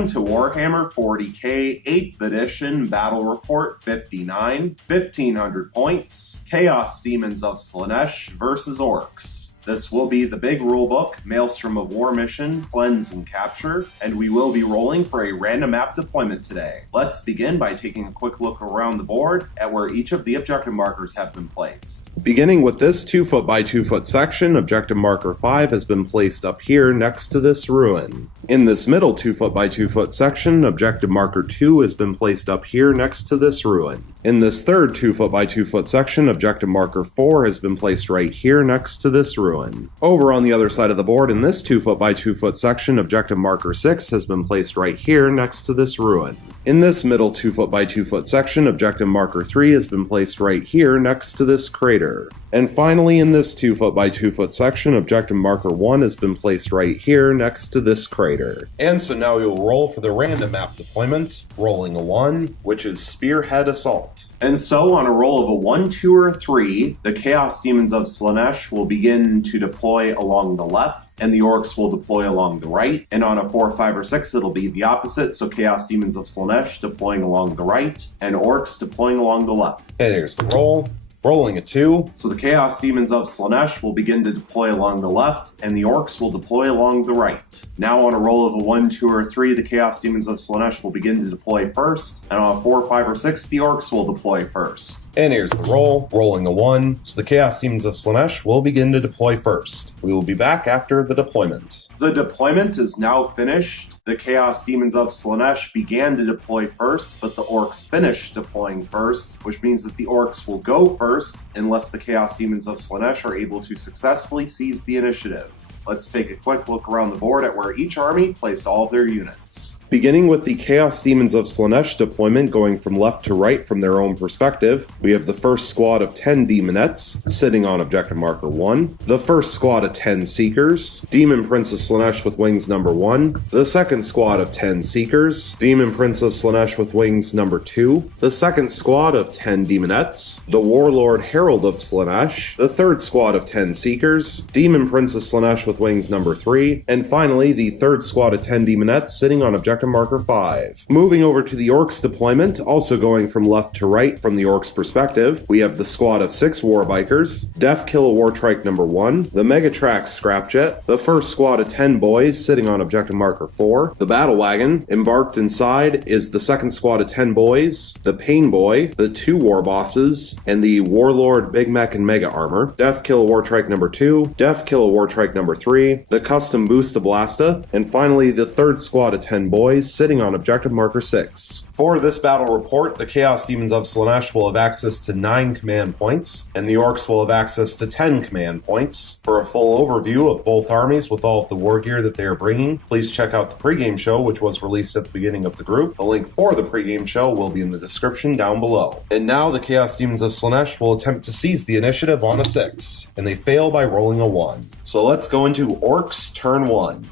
Welcome to Warhammer 40k 8th edition Battle Report 59, 1500 points, Chaos Demons of Slaanesh versus Orks. This will be the big rulebook, Maelstrom of War mission, Cleanse and Capture, and we will be rolling for a random map deployment today. Let's begin by taking a quick look around the board at where each of the objective markers have been placed. Beginning with this 2 foot by 2 foot section, objective marker 5 has been placed up here next to this ruin. In this middle 2 foot by 2 foot section, objective marker 2 has been placed up here next to this ruin. In this third 2 foot by 2 foot section, objective marker 4 has been placed right here next to this ruin. Over on the other side of the board, in this 2 foot by 2 foot section, objective marker 6 has been placed right here next to this ruin. In this middle 2 foot by 2 foot section, objective marker 3 has been placed right here next to this crater. And finally, in this 2 foot by 2 foot section, objective marker 1 has been placed right here next to this crater. And so now we will roll for the random map deployment, rolling a 1, which is Spearhead Assault. And so on a roll of a 1, 2, or 3, the Chaos Demons of Slaanesh will begin to deploy along the left, and the Orks will deploy along the right. And on a 4, 5, or 6, it'll be the opposite, so Chaos Demons of Slaanesh deploying along the right, and Orks deploying along the left. And here's the roll. Rolling a 2, so the Chaos Demons of Slaanesh will begin to deploy along the left, and the Orks will deploy along the right. Now on a roll of a 1, 2, or 3, the Chaos Demons of Slaanesh will begin to deploy first, and on a 4, 5, or 6, the Orks will deploy first. And here's the roll, rolling a 1, so the Chaos Demons of Slaanesh will begin to deploy first. We will be back after the deployment. The deployment is now finished. The Chaos Demons of Slaanesh began to deploy first, but the Orks finished deploying first, which means that the Orks will go first unless the Chaos Demons of Slaanesh are able to successfully seize the initiative. Let's take a quick look around the board at where each army placed all of their units. Beginning with the Chaos Demons of Slaanesh deployment going from left to right from their own perspective, we have the first squad of 10 Demonettes sitting on objective marker 1, the first squad of 10 Seekers, Demon Princess Slaanesh with wings number 1, the second squad of 10 Seekers, Demon Princess Slaanesh with wings number 2, the second squad of 10 Demonettes, the Warlord Herald of Slaanesh, the third squad of 10 Seekers, Demon Princess Slaanesh with wings number 3, and finally the third squad of 10 Demonettes sitting on objective marker 5. Moving over to the Orks deployment, also going from left to right from the Orks perspective, we have the squad of 6 Warbikers, Def Kill Wartrike number 1, the Megatrax Scrapjet, the first squad of 10 boys sitting on objective marker 4, the Battle Wagon. Embarked inside is the second squad of 10 boys, the Pain Boy, the 2 War Bosses, and the Warlord Big Mech and Mega Armor, Def Kill Wartrike number 2, Def Kill Wartrike number 3, the Custom Boosta Blasta, and finally the third squad of 10 boys sitting on objective marker 6. For this battle report, the Chaos Demons of Slaanesh will have access to 9 command points, and the Orks will have access to 10 command points. For a full overview of both armies with all of the war gear that they are bringing, please check out the pregame show, which was released at the beginning of the group. The link for the pregame show will be in the description down below. And now the Chaos Demons of Slaanesh will attempt to seize the initiative on a 6, and they fail by rolling a 1. So let's go into Orks turn 1.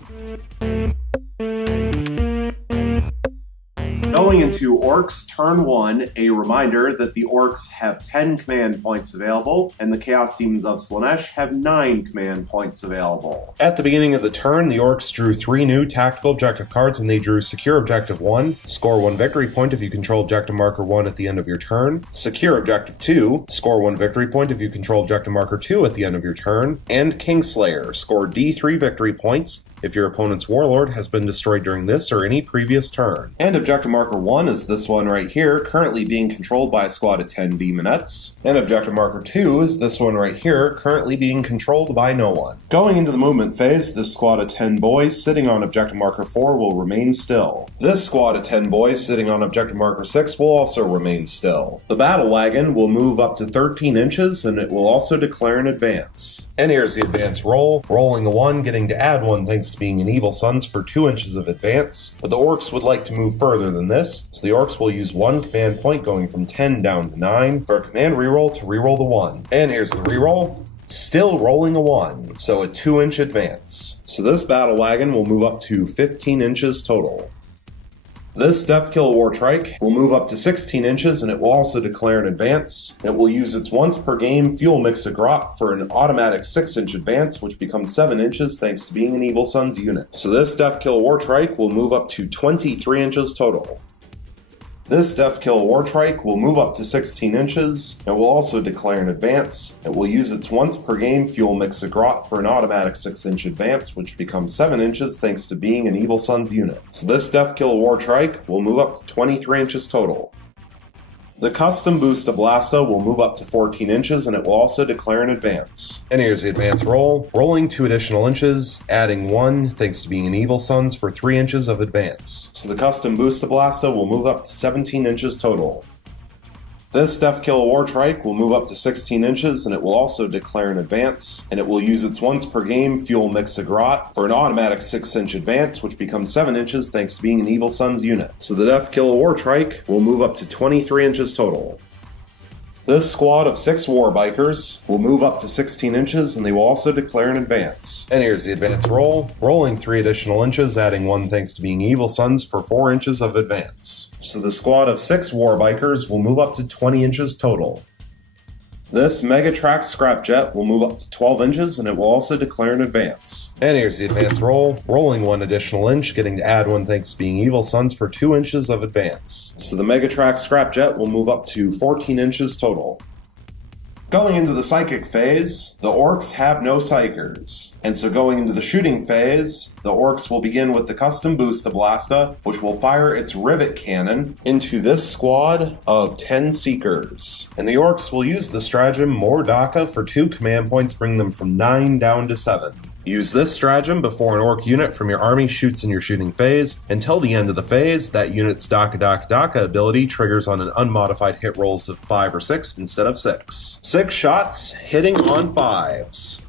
Going into Orks turn 1, a reminder that the Orks have 10 command points available, and the Chaos Demons of Slaanesh have 9 command points available. At the beginning of the turn, the Orks drew 3 new tactical objective cards, and they drew Secure Objective 1, score 1 victory point if you control objective marker 1 at the end of your turn, Secure Objective 2, score 1 victory point if you control objective marker 2 at the end of your turn, and Kingslayer, score D3 victory points if your opponent's warlord has been destroyed during this or any previous turn. And objective marker 1 is this one right here, currently being controlled by a squad of 10 Demonettes. And objective marker 2 is this one right here, currently being controlled by no one. Going into the movement phase, this squad of 10 boys sitting on objective marker 4 will remain still. This squad of 10 boys sitting on objective marker 6 will also remain still. The Battle Wagon will move up to 13 inches, and it will also declare an advance. And here's the advance roll, rolling a 1, getting to add 1 thanks to being an Evil Sons for 2 inches of advance, but the Orks would like to move further than this, so the Orks will use 1 command point going from 10 down to 9 for a command reroll to reroll the 1. And here's the reroll. Still rolling a 1, so a 2-inch advance. So this Battle Wagon will move up to 15 inches total. This Death Kill War Trike will move up to 16 inches and it will also declare an advance. It will use its once per game Fuel Mix a Grot for an automatic 6-inch advance, which becomes 7 inches thanks to being an Evil Sun's unit. So this Death Kill War Trike will move up to 23 inches total. This Death Kill War Trike will move up to 16 inches. It will also declare an advance. It will use its once per game Fuel Mix a Grot for an automatic 6-inch advance, which becomes 7 inches thanks to being an Evil Sun's unit. So this Death Kill War Trike will move up to 23 inches total. The custom Boosta Blasta will move up to 14 inches and it will also declare an advance. And here's the advance roll. Rolling 2 additional inches, adding 1 thanks to being an Evil Sun's for 3 inches of advance. So the custom Boosta Blasta will move up to 17 inches total. This Death Kill War Trike will move up to 16 inches and it will also declare an advance, and it will use its once per game Fuel Mix a Grot for an automatic 6-inch advance, which becomes 7 inches thanks to being an Evil Sun's unit. So the Death Kill War Trike will move up to 23 inches total. This squad of 6 war bikers will move up to 16 inches and they will also declare an advance. And here's the advance roll. Rolling 3 additional inches, adding 1 thanks to being Evil Sun's for 4 inches of advance. So the squad of 6 war bikers will move up to 20 inches total. This Megatrax Scrapjet will move up to 12 inches and it will also declare an advance. And here's the advance roll. Rolling 1 additional inch, getting to add 1 thanks to being Evil Sun's for 2 inches of advance. So the Megatrax Scrapjet will move up to 14 inches total. Going into the Psychic phase, the Orks have no Psychers. And so going into the Shooting phase, the Orks will begin with the custom Boosta Blasta, which will fire its Rivet Cannon into this squad of 10 Seekers. And the Orks will use the stratagem Mordaka for 2 command points, bringing them from 9 down to 7. Use this stratagem before an Ork unit from your army shoots in your shooting phase. Until the end of the phase, that unit's Daka Daka Daka ability triggers on an unmodified hit rolls of 5 or 6 instead of 6. 6 shots, hitting on 5s.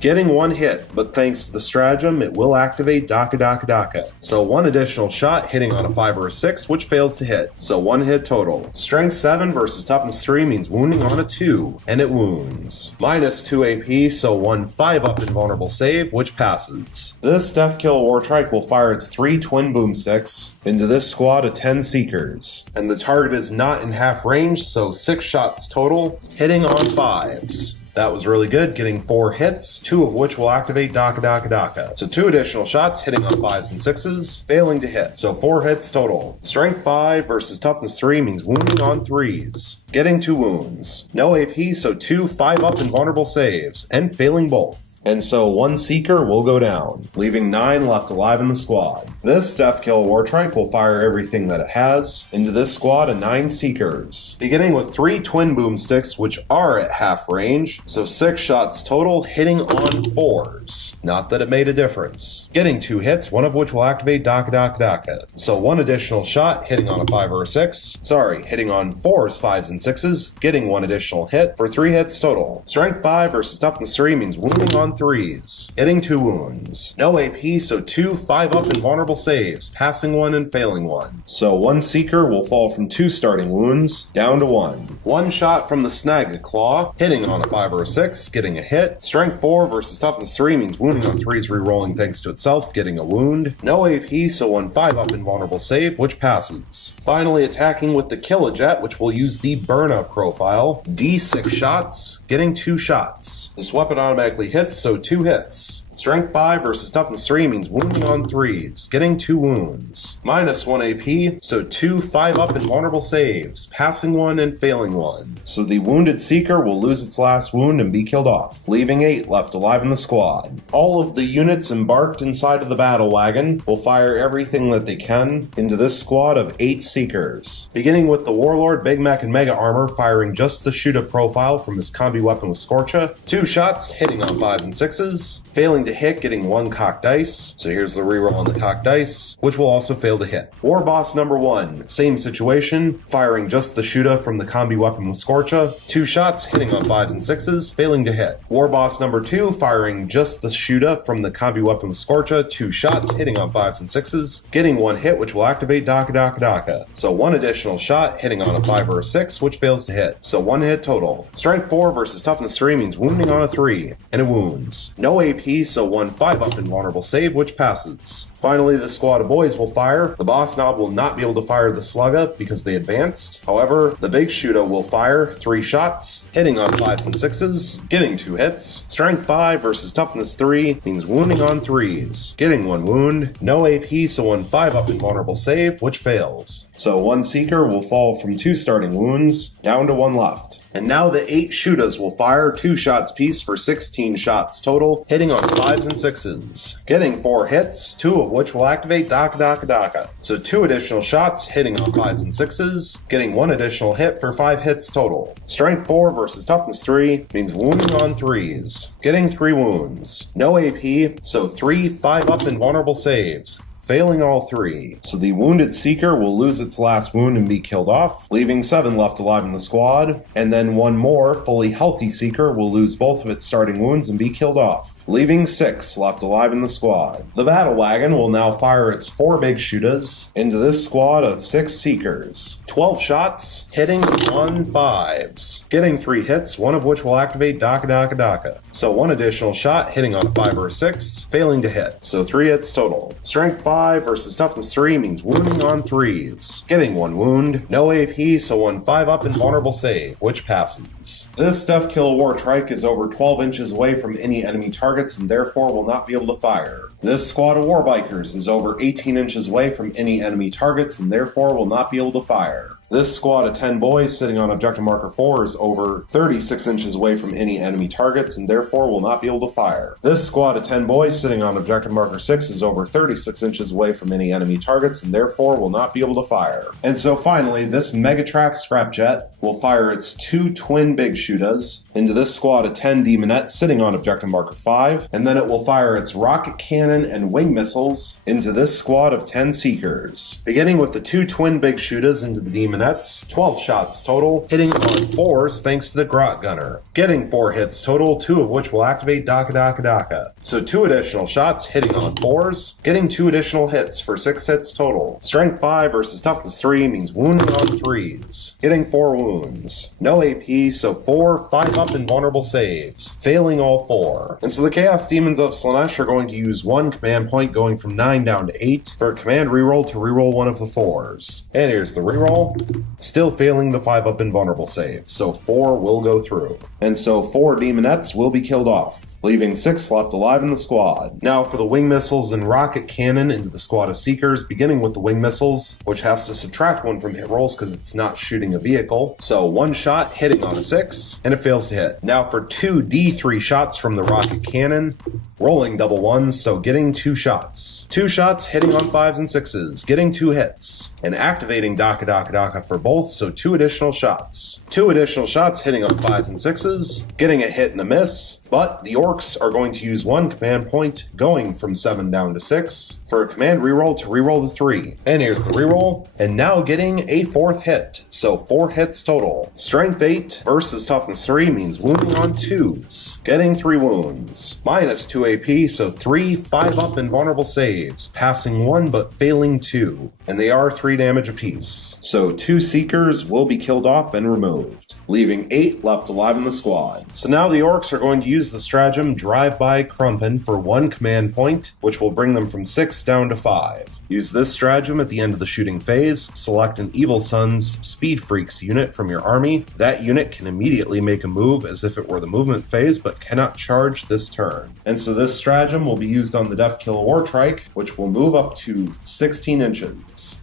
Getting 1 hit, but thanks to the stratagem, it will activate Daka Daka Daka. So 1 additional shot, hitting on a 5 or a 6, which fails to hit. So 1 hit total. Strength 7 versus Toughness 3 means wounding on a 2, and it wounds. Minus 2 AP, so 1 5-up invulnerable save, which passes. This Death Kill War Trike will fire its 3 twin boomsticks into this squad of 10 Seekers. And the target is not in half range, so 6 shots total, hitting on 5s. That was really good, getting 4 hits, 2 of which will activate Daka Daka Daka. So 2 additional shots, hitting on 5s and 6s, failing to hit. So 4 hits total. Strength 5 versus Toughness 3 means wounding on 3s. Getting 2 wounds. No AP, so 2 5-up invulnerable saves, and failing both. And so 1 Seeker will go down, leaving 9 left alive in the squad. This Death Kill War Trike will fire everything that it has into this squad of 9 Seekers, beginning with 3 twin boomsticks, which are at half range, so 6 shots total, hitting on 4s. Not that it made a difference. Getting 2 hits, 1 of which will activate Daka Daka Daka. So 1 additional shot, hitting on a 5 or a 6. Hitting on 4s, 5s, and 6s, getting 1 additional hit for 3 hits total. Strength 5 versus Toughness 3 means wounding on 3s, getting 2 wounds. No AP, so 2 5-up invulnerable saves, passing 1 and failing 1. So 1 Seeker will fall from 2 starting wounds down to 1. 1 shot from the Snag Claw, hitting on a 5 or a 6, getting a hit. Strength 4 versus Toughness 3 means wounding on 3s rerolling thanks to itself, getting a wound. No AP, so 1 5-up invulnerable save, which passes. Finally attacking with the Killajet, which will use the Burna profile. D6 shots, getting 2 shots. This weapon automatically hits, so 2 hits. Strength 5 versus Toughness 3 means wounding on 3s, getting 2 wounds. Minus 1 AP, so 2 5-up invulnerable saves, passing 1 and failing 1. So the wounded Seeker will lose its last wound and be killed off, leaving 8 left alive in the squad. All of the units embarked inside of the battle wagon will fire everything that they can into this squad of 8 Seekers, beginning with the Warlord, Big Mech, and Mega Armor firing just the Shoota profile from his combi weapon with Scorcha. 2 shots, hitting on 5s and 6s, failing to hit, getting 1 cocked dice. So here's the reroll on the cocked dice, which will also fail to hit. War Boss number 1, same situation, firing just the Shoota from the combi weapon with Scorcha. 2 shots, hitting on 5s and 6s, failing to hit. War Boss number 2, firing just the Shoota from the combi weapon with Scorcha. 2 shots, hitting on 5s and 6s, getting 1 hit, which will activate Daka Daka Daka. So 1 additional shot, hitting on a 5 or a 6, which fails to hit. So 1 hit total. Strength 4 versus Toughness 3 means wounding on a 3, and it wounds. No AP, so so 1 5-up invulnerable save, which passes. Finally, the squad of boys will fire. The boss knob will not be able to fire the slugga because they advanced. However, the big shooter will fire 3 shots, hitting on 5s and 6s, getting 2 hits. Strength 5 versus toughness 3 means wounding on 3s, getting 1 wound. No AP, so 1 5-up invulnerable save, which fails. So 1 seeker will fall from 2 starting wounds down to 1 left. And now the 8 shooters will fire 2 shots piece for 16 shots total, hitting on 5s and 6s, getting 4 hits, 2 of which will activate Daka Daka Daka. So 2 additional shots, hitting on 5s and 6s, getting 1 additional hit for 5 hits total. Strength 4 versus toughness 3 means wounding on 3s, getting 3 wounds. No AP, so 3 5-up invulnerable saves, failing all 3. So the wounded seeker will lose its last wound and be killed off, leaving 7 left alive in the squad, and then 1 more fully healthy seeker will lose both of its starting wounds and be killed off, leaving 6 left alive in the squad. The battle wagon will now fire its 4 big shooters into this squad of 6 seekers. 12 shots, hitting on 5s, getting 3 hits, 1 of which will activate Daka Daka Daka. So 1 additional shot, hitting on a 5 or a 6, failing to hit. So 3 hits total. Strength 5 versus toughness 3 means wounding on 3s, getting 1 wound. No AP, so 1 5-up invulnerable save, which passes. This Death Kill War Trike is over 12 inches away from any enemy targets and therefore will not be able to fire. This squad of Warbikers is over 18 inches away from any enemy targets and therefore will not be able to fire. This squad of 10 boys sitting on objective marker 4 is over 36 inches away from any enemy targets and therefore will not be able to fire. This squad of 10 boys sitting on objective marker 6 is over 36 inches away from any enemy targets and therefore will not be able to fire. And so finally, this Megatrax Scrapjet will fire its 2 twin big shooters into this squad of 10 demonettes sitting on objective marker 5, and then it will fire its rocket cannon and wing missiles into this squad of 10 seekers. Beginning with the 2 twin big shooters into the demonettes, 12 shots total, hitting on 4s thanks to the Grot Gunner, getting 4 hits total, 2 of which will activate Daka Daka Daka. So 2 additional shots, hitting on 4s, getting 2 additional hits for 6 hits total. Strength 5 versus toughness 3 means wounding on 3s, getting 4 wounds. No AP, so 4 5-up invulnerable saves, failing all 4. And so the Chaos Demons of Slaanesh are going to use 1 command point going from 9 down to 8 for a command reroll to reroll 1 of the 4s. And here's the reroll, still failing the 5-up invulnerable save, so 4 will go through. And so 4 demonettes will be killed off, leaving 6 left alive in the squad. Now for the wing missiles and rocket cannon into the squad of seekers, beginning with the wing missiles, which has to subtract 1 from hit rolls because it's not shooting a vehicle. So 1 shot hitting on a 6, and it fails to hit. Now for 2 D3 shots from the rocket cannon, rolling double 1s, so getting 2 shots. 2 shots hitting on 5s and 6s, getting 2 hits, and activating Daka Daka Daka for both, so 2 additional shots. 2 additional shots hitting on 5s and 6s, getting a hit and a miss, but the Orks are going to use 1 command point going from 7 down to 6 for a command reroll to reroll the 3. And here's the reroll, and now getting a 4th hit, so 4 hits total. Strength 8 versus toughness 3 means wounding on 2s, getting 3 wounds. Minus 2 AP, so 3 5-up invulnerable saves, passing 1 but failing 2, and they are 3 damage apiece. So 2 seekers will be killed off and removed, leaving 8 left alive in the squad. So now the Orks are going to use the stratagem Drive-By Krumpen for 1 command point, which will bring them from 6 down to 5. Use this stratagem at the end of the shooting phase, select an Evil Sun's Speed Freaks unit from your army. That unit can immediately make a move as if it were the movement phase, but cannot charge this turn. And so this stratagem will be used on the Death Kill War Trike, which will move up to 16 inches.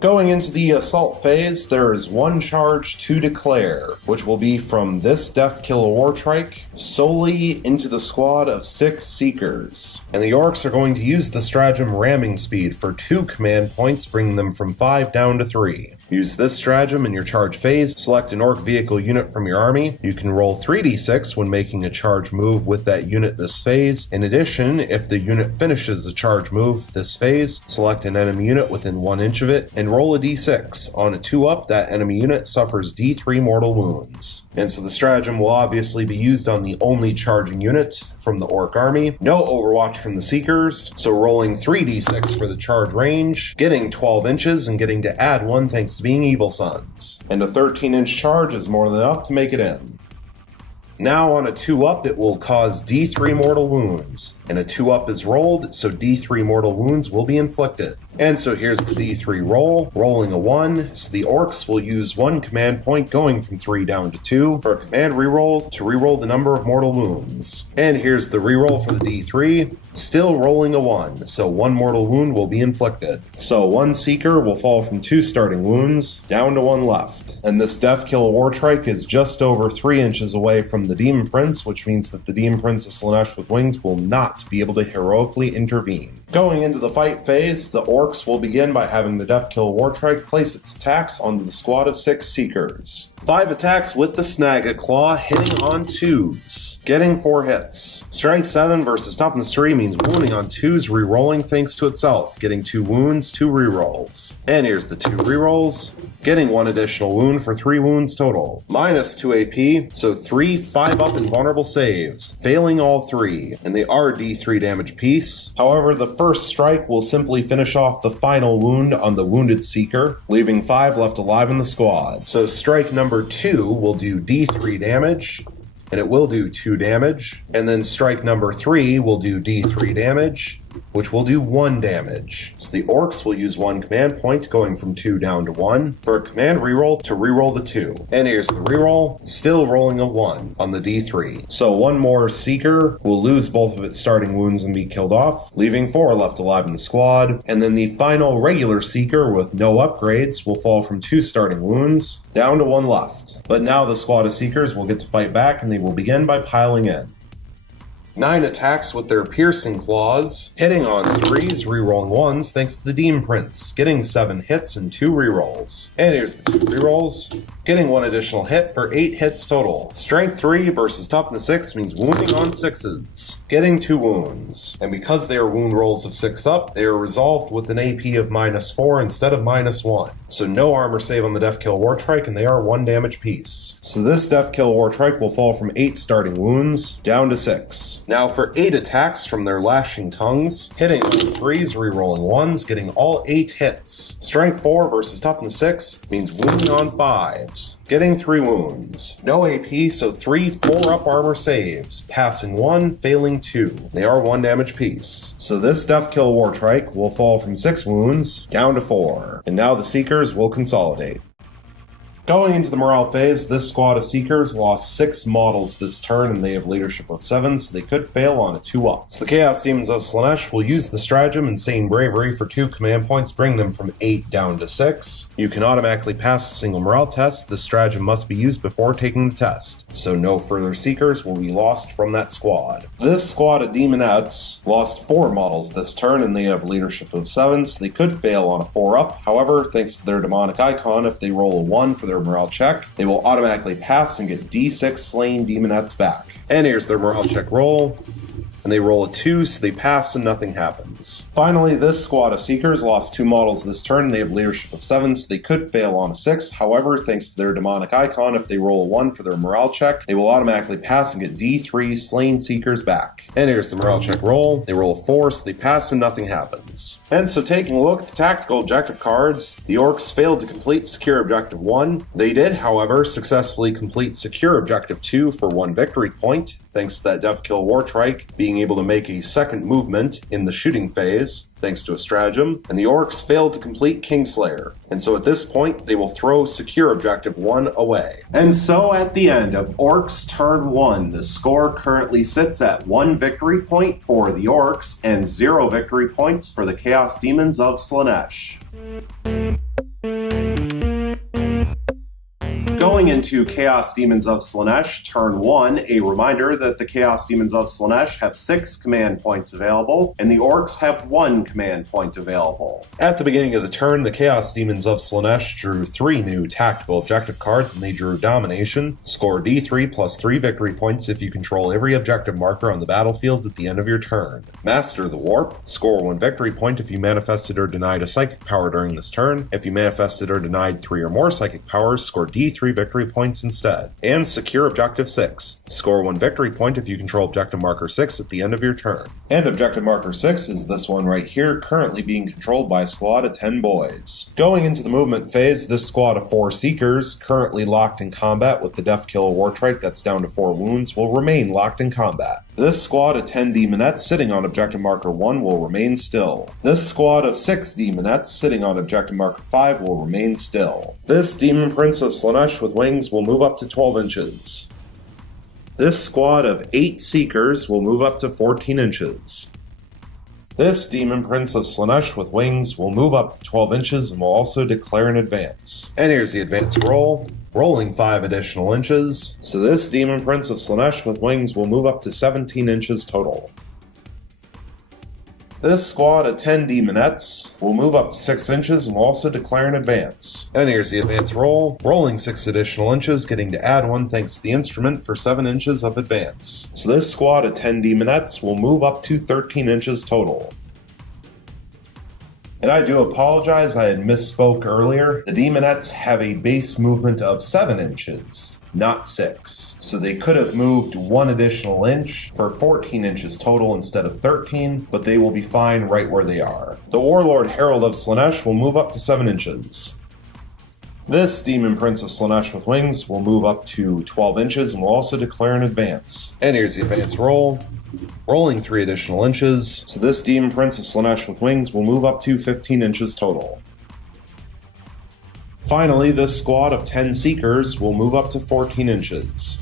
Going into the assault phase, there is 1 charge to declare, which will be from this Death Kill War Trike solely into the squad of 6 seekers. And the Orks are going to use the stratagem Ramming Speed for 2 command points, bringing them from 5 down to 3. Use this stratagem in your charge phase, select an Ork vehicle unit from your army. You can roll 3d6 when making a charge move with that unit this phase. In addition, if the unit finishes a charge move this phase, select an enemy unit within 1 inch of it, and roll a d6. On a 2-up, that enemy unit suffers d3 mortal wounds. And so the stratagem will obviously be used on the only charging unit from the Ork army. No Overwatch from the Seekers, so rolling 3d6 for the charge range, getting 12 inches and getting to add 1 thanks to being Evil Sons. And a 13-inch charge is more than enough to make it in. Now on a 2-up, it will cause D3 mortal wounds, and a 2-up is rolled, so D3 mortal wounds will be inflicted. And so here's the D3 roll, rolling a 1, so the Orks will use 1 command point going from 3 down to 2 for a command reroll to reroll the number of mortal wounds. And here's the reroll for the D3, still rolling a 1, so 1 mortal wound will be inflicted. So 1 Seeker will fall from 2 starting wounds down to 1 left. And this Deathkill Wartrike is just over 3 inches away from the Demon Prince, which means that the Demon Prince of Slaanesh with wings will not be able to heroically intervene. Going into the fight phase, the Orks will begin by having the Deathkill Wartrike place its attacks onto the squad of 6 Seekers. 5 attacks with the Snagga Claw, hitting on 2s, getting 4 hits. Strength 7 versus Toughness 3 means wounding on 2s, rerolling thanks to itself, getting 2 wounds, 2 rerolls. And here's the 2 rerolls, getting 1 additional wound for 3 wounds total. Minus 2 AP, so 3 5-up invulnerable saves, failing all 3, and they are D3 damage piece. However, the first strike will simply finish off the final wound on the wounded Seeker, leaving 5 left alive in the squad. So strike number 2 will do D3 damage, and it will do 2 damage, and then strike number 3 will do D3 damage, which will do 1 damage. So the Orks will use 1 command point going from 2 down to 1 for a command reroll to reroll the 2. And here's the reroll, still rolling a 1 on the D3. So 1 more Seeker will lose both of its starting wounds and be killed off, leaving 4 left alive in the squad. And then the final regular Seeker with no upgrades will fall from 2 starting wounds down to 1 left. But now the squad of Seekers will get to fight back, and they will begin by piling in. 9 attacks with their piercing claws, hitting on 3s, rerolling 1s thanks to the Demon Prince, getting 7 hits and 2 rerolls. And here's the 2 rerolls, getting 1 additional hit for 8 hits total. Strength 3 versus Toughness 6 means wounding on 6s, getting 2 wounds. And because they are wound rolls of 6 up, they are resolved with an AP of -4 instead of -1. So no armor save on the Deathkill Wartrike, and they are 1 damage piece. So this Deathkill Wartrike will fall from 8 starting wounds down to 6. Now for 8 attacks from their lashing tongues, hitting on 3s, rerolling 1s, getting all 8 hits. Strength 4 versus Toughness 6 means wounding on 5s, getting 3 wounds. No AP, so 3 4-up armor saves, passing 1, failing 2. They are 1 damage piece. So this Deathkill Wartrike will fall from 6 wounds down to 4. And now the Seekers will consolidate. Going into the morale phase, this squad of Seekers lost 6 models this turn, and they have leadership of 7, so they could fail on a 2-up. So the Chaos Demons of Slaanesh will use the stratagem Insane Bravery for 2 command points, bring them from 8 down to 6. You can automatically pass a single morale test. This stratagem must be used before taking the test, so no further Seekers will be lost from that squad. This squad of Demonettes lost 4 models this turn, and they have leadership of 7, so they could fail on a 4-up. However, thanks to their demonic icon, if they roll a 1 for their morale check, they will automatically pass and get D6 slain Demonettes back. And here's their morale check roll, and they roll a 2, so they pass and nothing happens. Finally, this squad of Seekers lost 2 models this turn, and they have leadership of 7, so they could fail on a 6. However, thanks to their demonic icon, if they roll a 1 for their morale check, they will automatically pass and get D3 slain Seekers back. And here's the morale check roll. They roll a 4, so they pass and nothing happens. And so taking a look at the tactical objective cards, the Orks failed to complete Secure Objective 1. They did, however, successfully complete Secure Objective 2 for 1 victory point, thanks to that Deathkill Wartrike being able to make a second movement in the shooting phase, thanks to a stratagem, and the Orks failed to complete Kingslayer. And so at this point, they will throw Secure Objective 1 away. And so at the end of Orks Turn 1, the score currently sits at 1 victory point for the Orks and 0 victory points for the Chaos Demons of Slaanesh. Going into Chaos Demons of Slaanesh Turn 1, a reminder that the Chaos Demons of Slaanesh have 6 command points available, and the Orks have 1 command point available. At the beginning of the turn, the Chaos Demons of Slaanesh drew 3 new tactical objective cards, and they drew Domination. Score D3 plus 3 victory points if you control every objective marker on the battlefield at the end of your turn. Master the Warp. Score 1 victory point if you manifested or denied a psychic power during this turn. If you manifested or denied 3 or more psychic powers, score D3 victory victory points instead. And secure Objective 6. Score 1 victory point if you control Objective Marker 6 at the end of your turn. And Objective Marker 6 is this one right here, currently being controlled by a squad of 10 boys. Going into the movement phase, this squad of 4 Seekers, currently locked in combat with the Death Killer Wartrike that's down to 4 wounds, will remain locked in combat. This squad of 10 Demonettes sitting on Objective Marker 1 will remain still. This squad of 6 Demonettes sitting on Objective Marker 5 will remain still. This Demon Prince of Slaanesh with wings will move up to 12 inches. This squad of 8 Seekers will move up to 14 inches. This Demon Prince of Slaanesh with wings will move up to 12 inches and will also declare an advance. And here's the advance roll, rolling 5 additional inches. So this Demon Prince of Slaanesh with wings will move up to 17 inches total. This squad of 10 Demonettes will move up to 6 inches and will also declare an advance. And here's the advance roll, rolling 6 additional inches, getting to add 1 thanks to the instrument for 7 inches of advance. So this squad of 10 Demonettes will move up to 13 inches total. And I do apologize, I had misspoke earlier. The Demonettes have a base movement of 7 inches, not 6. So they could have moved 1 additional inch for 14 inches total instead of 13, but they will be fine right where they are. The Warlord Herald of Slaanesh will move up to 7 inches. This Demon Prince of Slaanesh with wings will move up to 12 inches and will also declare an advance. And here's the advance roll, rolling 3 additional inches, so this Demon Prince of Slaanesh with wings will move up to 15 inches total. Finally, this squad of 10 Seekers will move up to 14 inches.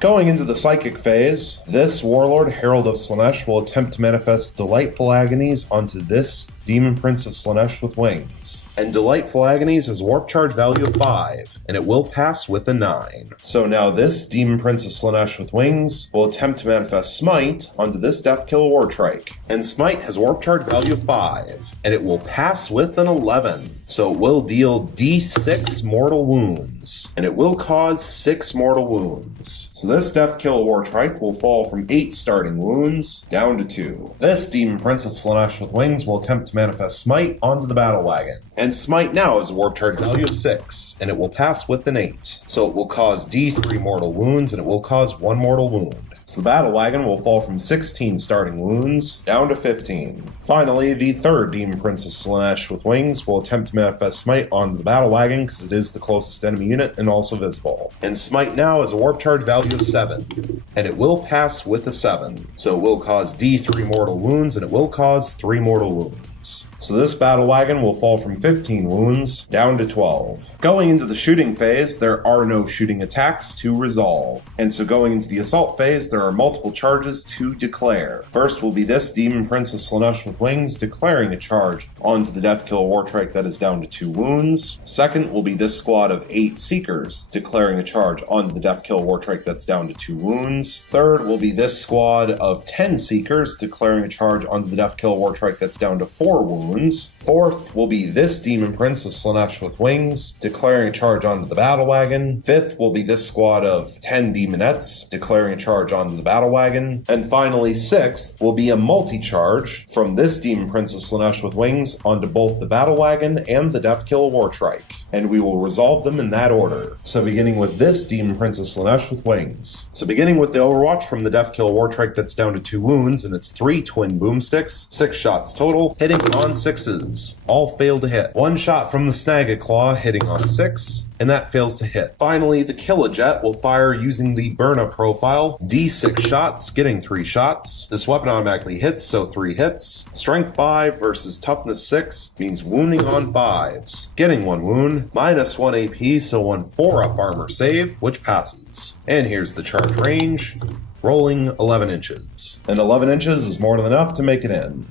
Going into the Psychic phase, this Warlord Herald of Slaanesh will attempt to manifest Delightful Agonies onto this Demon Prince of Slaanesh with wings. And Delightful Agonies has a warp charge value of 5, and it will pass with a 9. So now this Demon Prince of Slaanesh with wings will attempt to manifest Smite onto this Death Killer Wartrike. And Smite has a warp charge value of 5, and it will pass with an 11. So it will deal D6 mortal wounds, and it will cause 6 mortal wounds. So this Death Killer Wartrike will fall from 8 starting wounds down to 2. This Demon Prince of Slaanesh with wings will attempt to manifest Smite onto the battle wagon. And Smite now has a warp charge value of 6, and it will pass with an 8. So it will cause D3 mortal wounds, and it will cause 1 mortal wound. So the battle wagon will fall from 16 starting wounds down to 15. Finally, the third Demon Prince of Slaanesh with wings will attempt to manifest Smite onto the battle wagon because it is the closest enemy unit and also visible. And Smite now has a warp charge value of 7, and it will pass with a 7. So it will cause D3 mortal wounds, and it will cause 3 mortal wounds. So this battle wagon will fall from 15 wounds down to 12. Going into the shooting phase, there are no shooting attacks to resolve. And so going into the assault phase, there are multiple charges to declare. First will be this Demon Prince of Slaanesh with wings declaring a charge onto the Death Killer Wartrike that is down to 2 wounds. Second will be this squad of 8 Seekers declaring a charge onto the Death Killer Wartrike that's down to 2 wounds. Third will be this squad of 10 Seekers declaring a charge onto the Death Killer Wartrike that's down to 4 wounds. Fourth will be this Demon Prince of Slaanesh with wings declaring a charge onto the battle wagon. Fifth will be this squad of 10 Demonettes declaring a charge onto the battle wagon. And finally, sixth will be a multi-charge from this Demon Prince of Slaanesh with wings onto both the battle wagon and the Death Killer Wartrike. And we will resolve them in that order. So beginning with this Demon Prince of Slaanesh with wings. So beginning with the Overwatch from the Death Killer Wartrike that's down to 2 wounds, and it's 3 twin boomsticks, 6 shots total, hitting on 6s. All fail to hit. 1 shot from the Snag-a-Claw hitting on a 6, and that fails to hit. Finally, the Kill-a-Jet will fire using the Burna profile. D6 shots, getting 3 shots. This weapon automatically hits, so 3 hits. Strength 5 versus Toughness 6 means wounding on 5s. Getting 1 wound, minus 1 AP, so 1 4-up armor save, which passes. And here's the charge range, rolling 11 inches. And 11 inches is more than enough to make it in.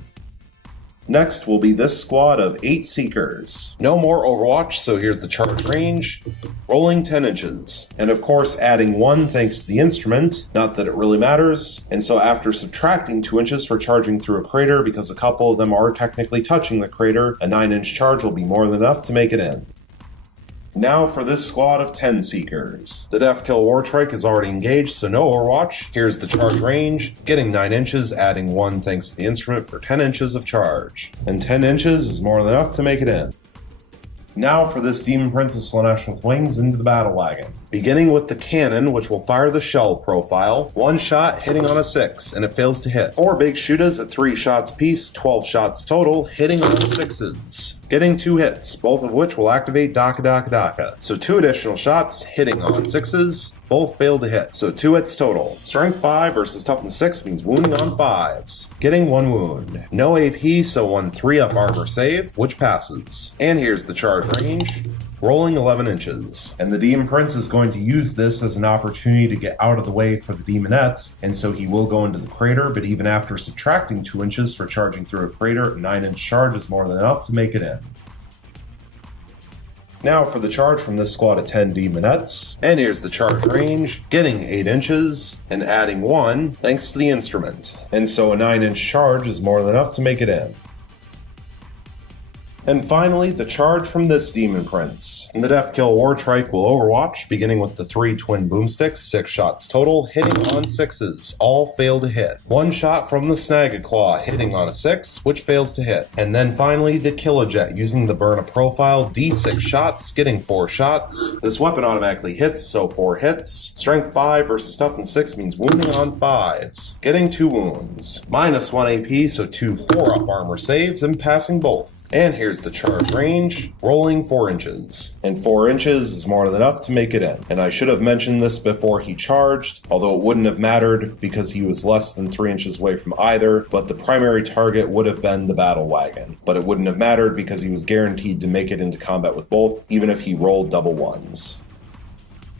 Next will be this squad of 8 Seekers. No more Overwatch, so here's the charge range, rolling 10 inches. And of course adding 1 thanks to the instrument, not that it really matters. And so after subtracting 2 inches for charging through a crater, because a couple of them are technically touching the crater, a 9-inch charge will be more than enough to make it in. Now for this squad of 10 Seekers. The Death Killer Wartrike is already engaged, so no Overwatch. Here's the charge range, getting 9 inches, adding 1 thanks to the instrument for 10 inches of charge. And 10 inches is more than enough to make it in. Now for this Demon Prince of Slaanesh with wings into the battle wagon. Beginning with the cannon, which will fire the shell profile. 1 shot hitting on a 6, and it fails to hit. 4 big shooters at 3 shots piece, 12 shots total, hitting on 6s. Getting 2 hits, both of which will activate Daka Daka Daka. So 2 additional shots, hitting on 6s, both fail to hit. So 2 hits total. Strength 5 versus toughness 6 means wounding on 5s. Getting 1 wound. No AP, so 1 3-up armor save, which passes. And here's the charge range. Rolling 11 inches. And the Demon Prince is going to use this as an opportunity to get out of the way for the Demonettes, and so he will go into the crater, but even after subtracting 2 inches for charging through a crater, a 9-inch charge is more than enough to make it in. Now for the charge from this squad of 10 Demonettes, and here's the charge range, getting 8 inches, and adding 1 thanks to the instrument. And so a 9-inch charge is more than enough to make it in. And finally, the charge from this Demon Prince. And the Deathkill Wartrike will overwatch, beginning with the 3 twin boomsticks, 6 shots total, hitting on 6s, all fail to hit. 1 shot from the Snag-a-Claw, hitting on a 6, which fails to hit. And then finally, the Killajet, using the Burn a Profile, D6 shots, getting 4 shots. This weapon automatically hits, so 4 hits. Strength 5 versus toughness 6 means wounding on 5s, getting 2 wounds. Minus 1 AP, so 2 4-up armor saves, and passing both. And here's the charge range, rolling 4 inches. And 4 inches is more than enough to make it in. And I should have mentioned this before he charged, although it wouldn't have mattered because he was less than 3 inches away from either, but the primary target would have been the battle wagon. But it wouldn't have mattered because he was guaranteed to make it into combat with both, even if he rolled double 1s.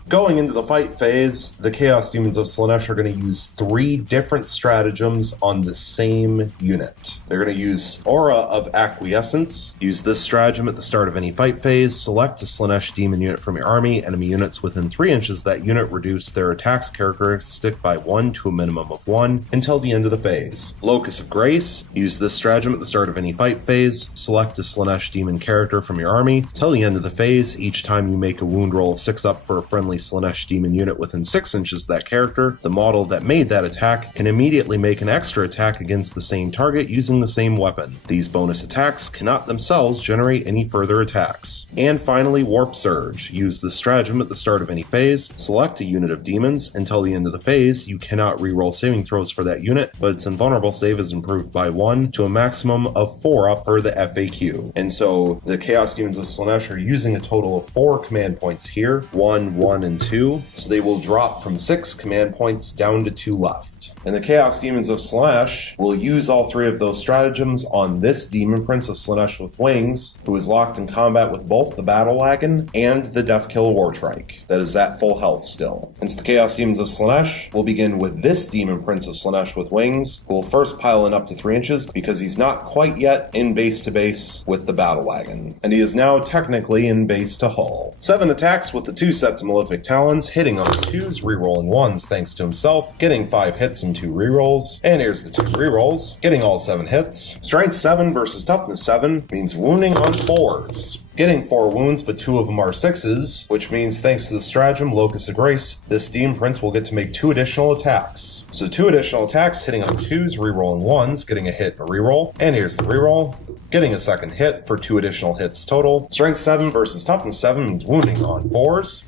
Going into the fight phase, the Chaos Demons of Slaanesh are going to use 3 different stratagems on the same unit. They're going to use Aura of Acquiescence, use this stratagem at the start of any fight phase, select a Slaanesh demon unit from your army, enemy units within 3 inches of that unit reduce their attack's characteristic by 1 to a minimum of 1 until the end of the phase. Locus of Grace, use this stratagem at the start of any fight phase, select a Slaanesh demon character from your army, till the end of the phase. Each time you make a wound roll of 6 up for a friendly Slaanesh demon unit within 6 inches of that character, the model that made that attack can immediately make an extra attack against the same target using the same weapon. These bonus attacks cannot themselves generate any further attacks. And finally, Warp Surge. Use the stratagem at the start of any phase, select a unit of demons. Until the end of the phase, you cannot reroll saving throws for that unit, but its invulnerable save is improved by 1 to a maximum of 4 up per the FAQ. And so the Chaos Demons of Slaanesh are using a total of 4 command points here, 1, 1, and 2, so they will drop from 6 command points down to 2 left. And the Chaos Demons of Slaanesh will use all 3 of those stratagems on this Demon Prince of Slaanesh with wings, who is locked in combat with both the Battle Wagon and the Deathkill Wartrike, that is at full health still. And so the Chaos Demons of Slaanesh will begin with this Demon Prince of Slaanesh with wings, who will first pile in up to 3 inches because he's not quite yet in base to base with the Battle Wagon, and he is now technically in base to hull. 7 attacks with the 2 sets of Malefic Talons, hitting on 2s, rerolling 1s thanks to himself, getting 5 hits and 2 rerolls. And here's the 2 rerolls, getting all 7 hits. Strength 7 versus toughness 7 means wounding on 4s. Getting 4 wounds, but 2 of them are 6s, which means thanks to the stratagem Locus of Grace, this Demon Prince will get to make 2 additional attacks. So 2 additional attacks, hitting on 2s, rerolling 1s, getting a hit and a reroll. And here's the reroll, getting a second hit for 2 additional hits total. Strength 7 versus toughness 7 means wounding on 4s,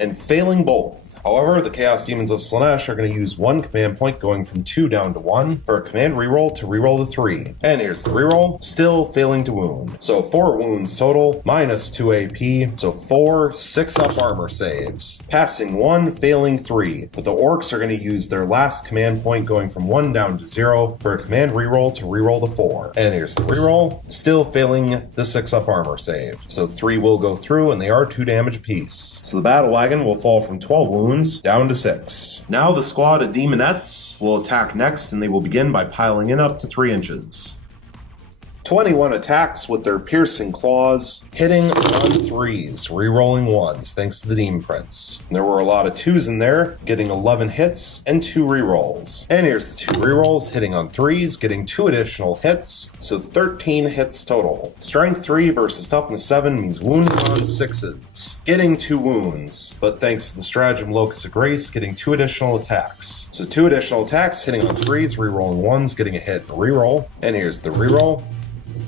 and failing both. However, the Chaos Demons of Slaanesh are going to use 1 command point going from 2 down to 1 for a command reroll to reroll the 3. And here's the reroll, still failing to wound. So 4 wounds total, minus 2 AP, so 4 6-up armor saves. Passing 1, failing 3. But the Orks are going to use their last command point going from 1 down to 0 for a command reroll to reroll the 4. And here's the reroll, still failing the 6-up armor save. So 3 will go through and they are 2 damage apiece. So the Battle Wagon will fall from 12 wounds down to 6. Now the squad of Demonettes will attack next, and they will begin by piling in up to 3 inches. 21 attacks with their piercing claws, hitting on 3s, rerolling 1s thanks to the Demon Prince. And there were a lot of 2s in there, getting 11 hits and 2 rerolls. And here's the 2 rerolls, hitting on 3s, getting 2 additional hits, so 13 hits total. Strength 3 versus toughness 7 means wounding on 6s, getting 2 wounds, but thanks to the stratagem Locus of Grace, getting 2 additional attacks. So 2 additional attacks, hitting on 3s, rerolling 1s, getting a hit and a reroll. And here's the reroll,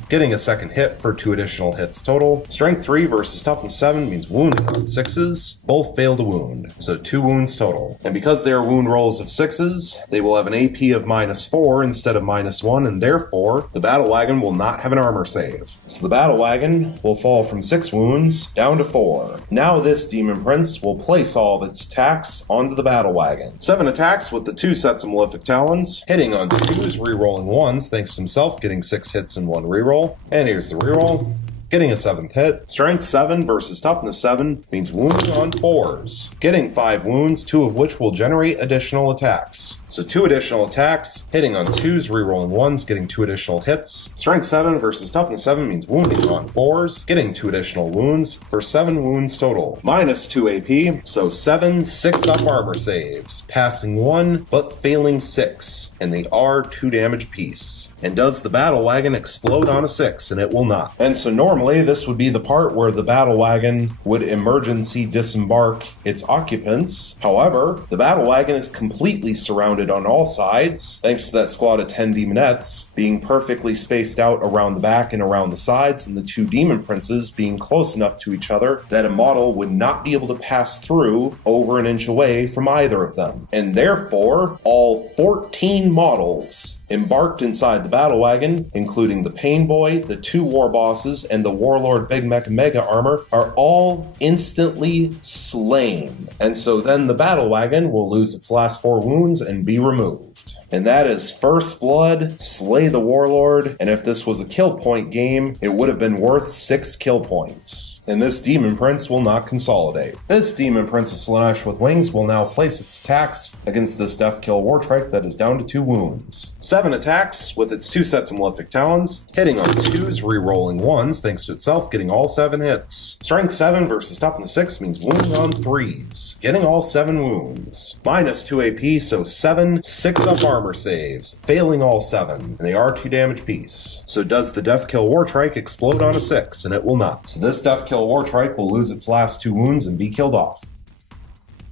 getting a second hit for 2 additional hits total. Strength 3 versus Toughness 7 means wounding on 6s. Both fail to wound, so 2 wounds total. And because they are wound rolls of 6s, they will have an AP of -4 instead of -1, and therefore, the Battle Wagon will not have an armor save. So the Battle Wagon will fall from 6 wounds down to 4. Now this Demon Prince will place all of its attacks onto the Battle Wagon. 7 attacks with the 2 sets of Malefic Talons, hitting on 2s, rerolling 1s thanks to himself getting 6 hits and 1 reroll. And here's the reroll. Getting a 7th hit. Strength 7 versus Toughness 7 means wounding on 4s. Getting 5 wounds, 2 of which will generate additional attacks. So 2 additional attacks, hitting on 2s, rerolling 1s, getting 2 additional hits. Strength 7 versus Toughness 7 means wounding on 4s, getting 2 additional wounds for 7 wounds total. -2 AP, so 7 6-up armor saves, passing 1 but failing 6, and they are 2 damage apiece. And does the Battle Wagon explode on a 6? And it will not. And so normally this would be the part where the Battle Wagon would emergency disembark its occupants. However, the Battle Wagon is completely surrounded on all sides, thanks to that squad of 10 demonettes being perfectly spaced out around the back and around the sides, and the 2 demon princes being close enough to each other that a model would not be able to pass through over an inch away from either of them. And therefore, all 14 models embarked inside the Battle Wagon, including the Pain Boy, the 2 war bosses, and the Warlord Big Mecha Mega Armor, are all instantly slain. And so then the Battle Wagon will lose its last 4 wounds and be removed. And that is First Blood, Slay the Warlord, and if this was a kill point game, it would have been worth 6 kill points. And this Demon Prince will not consolidate. This Demon Prince of Slaanesh with wings will now place its attacks against this Death Kill War Trike that is down to 2 wounds. 7 attacks with its 2 sets of Malefic Talons, hitting on 2s, rerolling 1s thanks to itself getting all 7 hits. Strength 7 versus Toughness 6 means wounding on 3s, getting all 7 wounds. -2 AP, so 7 6-up armor saves, failing all 7, and they are 2 damage apiece. So does the Death Kill War Trike explode on a 6? And it will not. So this Death Kill War Trike will lose its last 2 wounds and be killed off.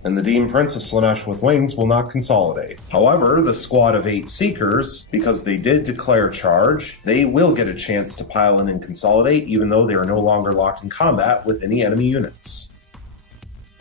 And the Demon Prince of Slaanesh with wings will not consolidate. However, the squad of 8 Seekers, because they did declare charge, they will get a chance to pile in and consolidate, even though they are no longer locked in combat with any enemy units.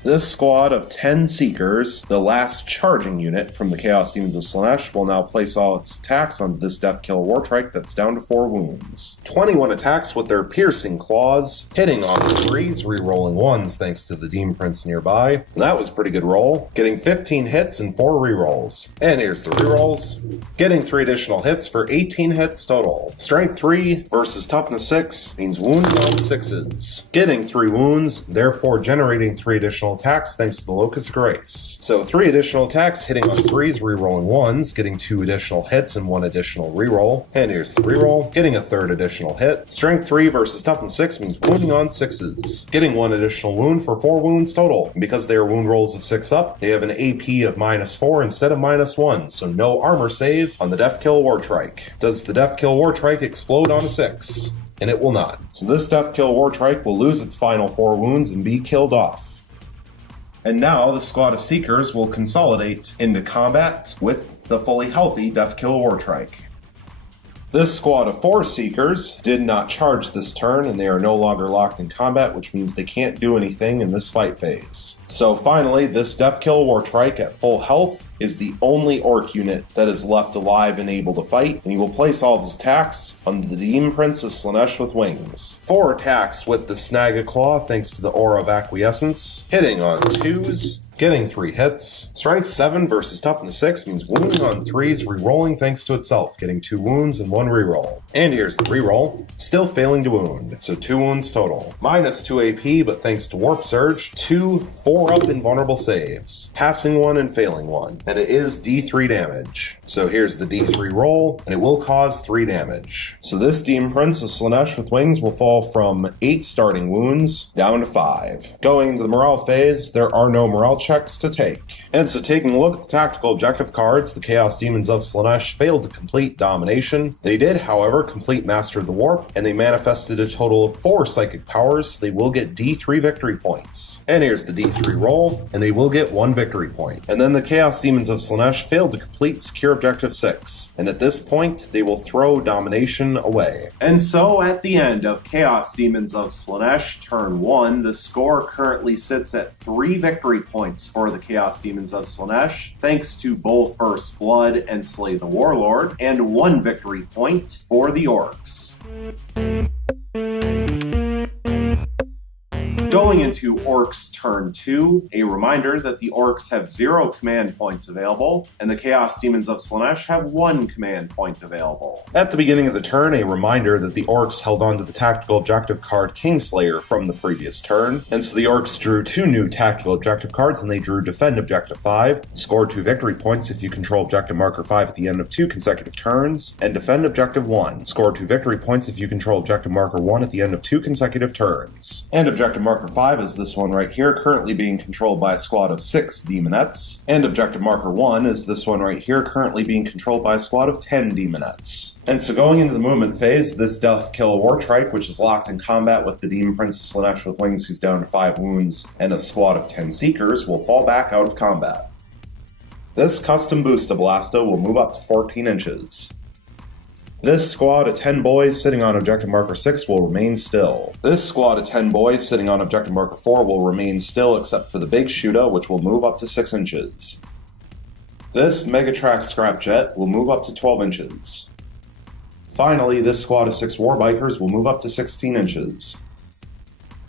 This squad of 10 Seekers, the last charging unit from the Chaos Demons of Slaanesh, will now place all its attacks onto this Death Kill War Trike that's down to 4 wounds. 21 attacks with their piercing claws, hitting on 3s, rerolling 1s thanks to the Demon Prince nearby. And that was a pretty good roll, getting 15 hits and 4 rerolls. And here's the rerolls, getting 3 additional hits for 18 hits total. Strength 3 versus Toughness 6 means wounding on 6s, getting 3 wounds, therefore generating 3 additional attacks thanks to the Locust Grace. So 3 additional attacks, hitting on 3s, rerolling 1s, getting 2 additional hits and 1 additional reroll. And here's the reroll, getting a 3rd additional hit. Strength 3 versus Toughness 6 means wounding on 6s, getting 1 additional wound for 4 wounds total. And because they are wound rolls of 6 up, they have an AP of -4 instead of -1, so no armor save on the Death Kill War Trike. Does the Death Kill War Trike explode on a 6? And it will not. So this Death Kill War Trike will lose its final 4 wounds and be killed off. And now the squad of Seekers will consolidate into combat with the fully healthy Death Kill War Trike. This squad of 4 Seekers did not charge this turn, and they are no longer locked in combat, which means they can't do anything in this fight phase. So finally, this Death Kill War Trike at full health is the only Orc unit that is left alive and able to fight, and he will place all of his attacks on the Demon Prince of Slaanesh with wings. 4 attacks with the Snag Claw thanks to the Aura of Acquiescence, hitting on 2s, getting 3 hits. Strength 7 versus Toughness 6 means wounding on 3s, rerolling thanks to itself, getting 2 wounds and 1 reroll. And here's the reroll, still failing to wound, so 2 wounds total. -2 AP, but thanks to Warp Surge, 2 4-up invulnerable saves, passing 1 and failing 1. And it is D3 damage. So here's the D3 roll, and it will cause 3 damage. So this Demon Prince of Slaanesh with wings will fall from 8 starting wounds down to 5. Going into the morale phase, there are no morale checks checks to take. And so taking a look at the tactical objective cards, the Chaos Demons of Slaanesh failed to complete Domination. They did, however, complete Master of the Warp, and they manifested a total of 4 psychic powers. They will get D3 victory points. And here's the D3 roll, and they will get 1 victory point. And then the Chaos Demons of Slaanesh failed to complete Secure Objective 6, and at this point, they will throw Domination away. And so at the end of Chaos Demons of Slaanesh turn 1, the score currently sits at 3 victory points for the Chaos Demons of Slaanesh, thanks to both First Blood and Slay the Warlord, and 1 victory point for the Orks. Going into Orks turn 2, a reminder that the Orks have 0 command points available, and the Chaos Demons of Slaanesh have 1 command point available. At the beginning of the turn, a reminder that the Orks held on to the tactical objective card Kingslayer from the previous turn, and so the Orks drew 2 new tactical objective cards, and they drew Defend Objective 5, score 2 victory points if you control Objective Marker 5 at the end of 2 consecutive turns, and Defend Objective 1, score 2 victory points if you control Objective Marker 1 at the end of 2 consecutive turns. And Objective Marker 5 is this one right here, currently being controlled by a squad of 6 Demonettes. And Objective Marker 1 is this one right here, currently being controlled by a squad of 10 Demonettes. And so going into the movement phase, this Death Kill a Wartrike, which is locked in combat with the Demon Princess Slaanesh with Wings, who's down to 5 wounds, and a squad of 10 Seekers, will fall back out of combat. This Custom Boosta Blasta will move up to 14 inches. This squad of 10 boys sitting on Objective Marker 6 will remain still. This squad of 10 boys sitting on Objective Marker 4 will remain still except for the Big Shooter, which will move up to 6 inches. This Megatrack Scrapjet will move up to 12 inches. Finally, this squad of 6 Warbikers will move up to 16 inches.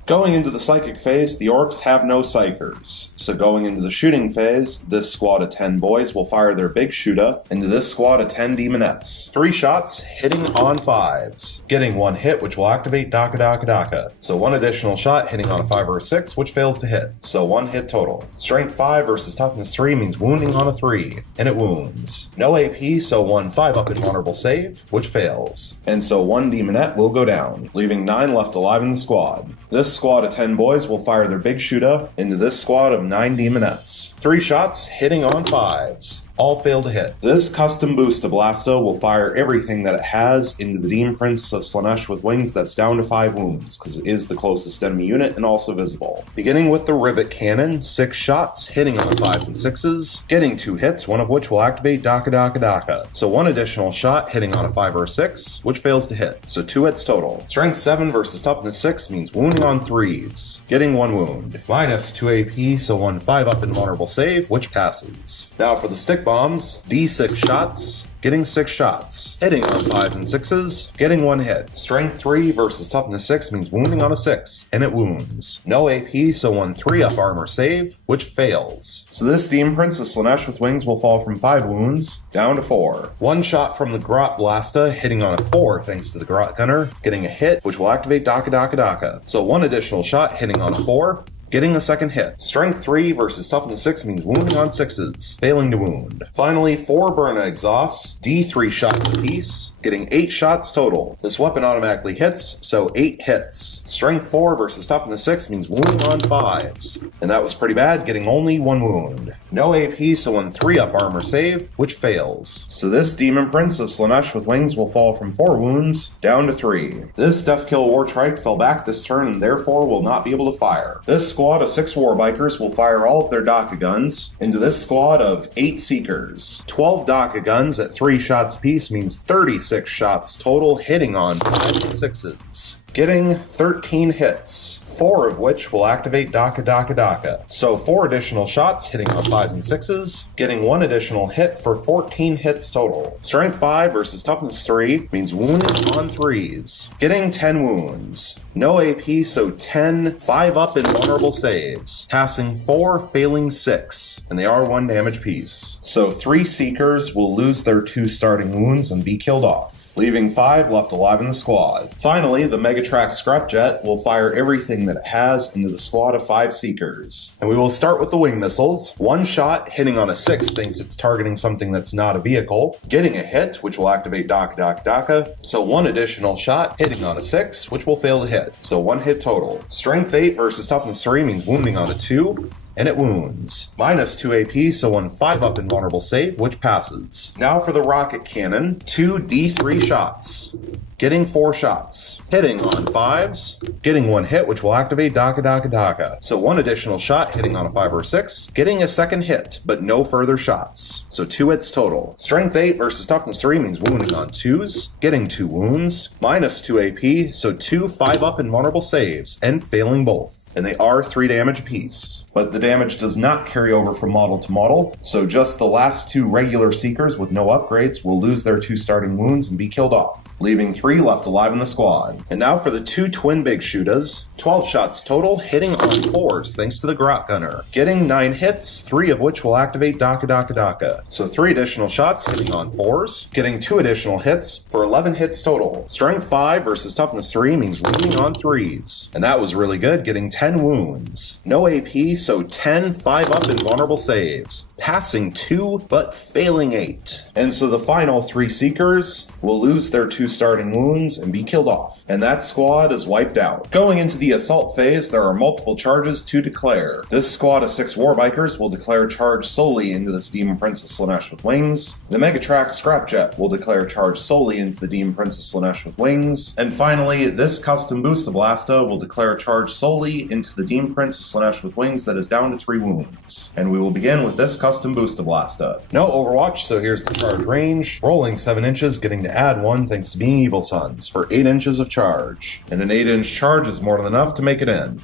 Going into the Psychic phase, the Orks have no Psychers. So going into the Shooting phase, this squad of 10 boys will fire their Big Shooter into this squad of 10 Demonettes. 3 shots, hitting on 5s. Getting 1 hit, which will activate Daka Daka Daka. So 1 additional shot, hitting on a 5 or a 6, which fails to hit. So 1 hit total. Strength 5 versus Toughness 3 means wounding on a 3, and it wounds. No AP, so 1 5-up invulnerable save, which fails. And so 1 Demonette will go down, leaving 9 left alive in the squad. This squad of 10 boys will fire their Big Shooter into this squad of 9 Demonettes. 3 shots, hitting on 5s. All fail to hit. This Custom Boosta Blasta will fire everything that it has into the Demon Prince of Slaanesh with Wings that's down to 5 wounds, because it is the closest enemy unit and also visible. Beginning with the Rivet Cannon, 6 shots, hitting on 5s and 6s, getting 2 hits, one of which will activate Daka Daka Daka. So 1 additional shot, hitting on a 5 or a 6, which fails to hit. So 2 hits total. Strength 7 versus Toughness 6 means wounding on 3s, getting 1 wound. Minus 2 AP, so 1 5-up invulnerable save, which passes. Now for the Stick Bombs, D6 shots, getting 6 shots, hitting on 5s and 6s, getting 1 hit. Strength 3 versus Toughness 6 means wounding on a 6, and it wounds. No AP, so 1 3-up armor save, which fails. So this Demon Prince of Slaanesh with Wings will fall from 5 wounds down to 4. 1 shot from the Grot Blasta, hitting on a 4 thanks to the Grot Gunner, getting a hit, which will activate Daka Daka Daka. So 1 additional shot, hitting on a 4, getting a second hit. Strength 3 versus Toughness 6 means wounding on 6s, failing to wound. Finally, 4 Burna Exhausts, D3 shots apiece, getting 8 shots total. This weapon automatically hits, so 8 hits. Strength 4 versus Toughness 6 means wounding on 5s. And that was pretty bad, getting only 1 wound. No AP, so 1 3-up armor save, which fails. So this Demon Prince of Slaanesh with Wings will fall from 4 wounds down to 3. This Death Kill Wartrike fell back this turn and therefore will not be able to fire. This squad of 6 Warbikers will fire all of their Daka guns into this squad of 8 Seekers. 12 Daka guns at 3 shots apiece means 36 shots total, hitting on 5s and 6s. Getting 13 hits, 4 of which will activate Daka Daka Daka. So 4 additional shots, hitting on 5s and 6s, getting 1 additional hit for 14 hits total. Strength 5 versus Toughness 3 means wounding on 3s, getting 10 wounds. No AP, so 10 5-up invulnerable saves, passing 4, failing 6, and they are 1 damage piece. So 3 Seekers will lose their 2 starting wounds and be killed off, leaving 5 left alive in the squad. Finally, the Megatrack Scrapjet will fire everything that it has into the squad of 5 Seekers. And we will start with the wing missiles. 1 shot, hitting on a 6 thinks it's targeting something that's not a vehicle, getting a hit, which will activate Daka Daka Daka. So 1 additional shot, hitting on a 6, which will fail to hit. So 1 hit total. Strength 8 versus Toughness 3 means wounding on a 2, and it wounds. Minus 2 AP, so one 5-up invulnerable save, which passes. Now for the rocket cannon, 2 D3 shots. Getting 4 shots. Hitting on 5s. Getting 1 hit, which will activate Daka Daka Daka. So 1 additional shot hitting on a 5 or 6. Getting a second hit, but no further shots. So 2 hits total. Strength 8 versus Toughness 3 means wounding on 2s. Getting 2 wounds. Minus 2 AP, so 2 5-up invulnerable saves, and failing both. And they are 3 damage apiece. But the damage does not carry over from model to model, so just the last 2 regular Seekers with no upgrades will lose their 2 starting wounds and be killed off, leaving 3 left alive in the squad. And now for the 2 twin big shootas, 12 shots total, hitting on 4s thanks to the Grot Gunner. Getting 9 hits, 3 of which will activate Daka Daka Daka. So 3 additional shots hitting on 4s, getting 2 additional hits for 11 hits total. Strength 5 versus Toughness 3 means wounding on 3s. And that was really good, getting 10 wounds. No AP, so 10 5-up invulnerable saves. Passing 2, but failing 8. And so the final 3 Seekers will lose their 2 starting wounds and be killed off. And that squad is wiped out. Going into the assault phase, there are multiple charges to declare. This squad of 6 Warbikers will declare charge solely into this Demon Princess Slaanesh with wings. The Megatrax Scrapjet will declare charge solely into the Demon Princess Slaanesh with wings. And finally, this custom Boostablasta will declare charge solely into the Demon Princess Slaanesh with wings that is down to 3 wounds. And we will begin with this custom Boostablasta. No Overwatch, so here's the charge range. Rolling 7 inches, getting to add 1 thanks to being Evil Sons for 8 inches of charge. And an 8-inch charge is more than enough to make it in.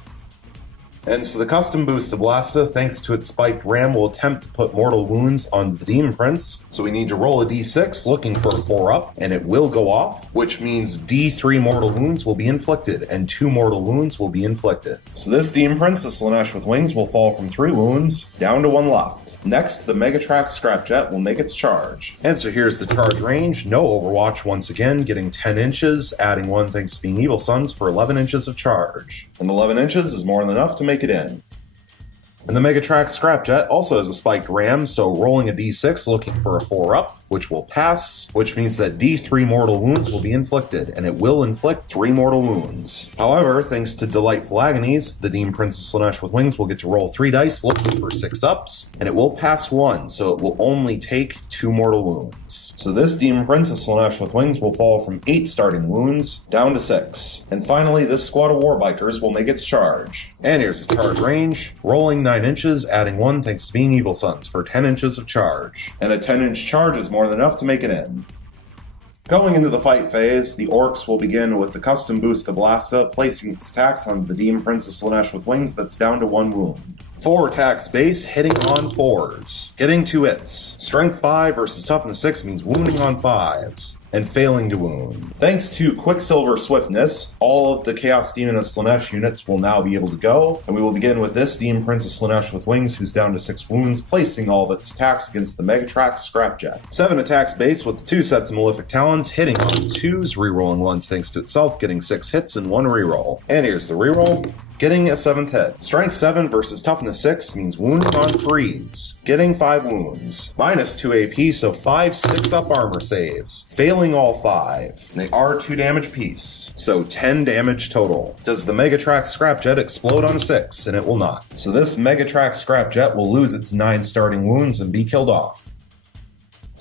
And so the custom Boostablasta, thanks to its spiked ram, will attempt to put mortal wounds on the Demon Prince. So we need to roll a d6 looking for a 4-up, and it will go off, which means d3 mortal wounds will be inflicted, and 2 mortal wounds will be inflicted. So this Demon Princess Slaanesh with wings will fall from 3 wounds down to 1 left. Next, the Megatrax Scrapjet will make its charge. And so here's the charge range. No Overwatch once again, getting 10 inches, adding 1 thanks to being Evil Sons for 11 inches of charge. And 11 inches is more than enough to make it in. And the Megatrax Scrapjet also has a spiked ram, so rolling a d6 looking for a 4-up, which will pass, which means that d3 mortal wounds will be inflicted, and it will inflict 3 mortal wounds. However, thanks to Delightful Agonies, the Demon Princess Slaanesh with wings will get to roll 3 dice looking for 6 ups, and it will pass 1, so it will only take 2 mortal wounds. So this Demon Princess Slaanesh with wings will fall from 8 starting wounds down to 6. And finally, this squad of Warbikers will make its charge. And here's the charge range, rolling 9 inches, adding 1 thanks to being Evil Sons for 10 inches of charge. And a 10-inch charge is more than enough to make it in. Going into the fight phase, the Orks will begin with the custom Boostablasta, placing its attacks on the Demon Princess Slaanesh with wings that's down to 1 wound. 4 attacks base, hitting on 4s. Getting 2 hits. Strength 5 versus Toughness 6 means wounding on 5s. And failing to wound. Thanks to Quicksilver Swiftness, all of the Chaos Demon of Slaanesh units will now be able to go, and we will begin with this Demon Princess Slaanesh with wings who's down to 6 wounds, placing all of its attacks against the Megatrax Scrapjet. 7 attacks base with the 2 sets of Malefic Talons, hitting on 2s, rerolling 1s thanks to itself, getting 6 hits and 1 reroll. And here's the reroll. Getting a 7th hit. Strength 7 versus Toughness 6 means wounding on 3s. Getting 5 wounds. Minus 2 AP, so 5 6-up armor saves. Failing all 5. And they are 2 damage apiece, so 10 damage total. Does the Megatrax Scrapjet explode on a 6? And it will not. So this Megatrax Scrapjet will lose its 9 starting wounds and be killed off.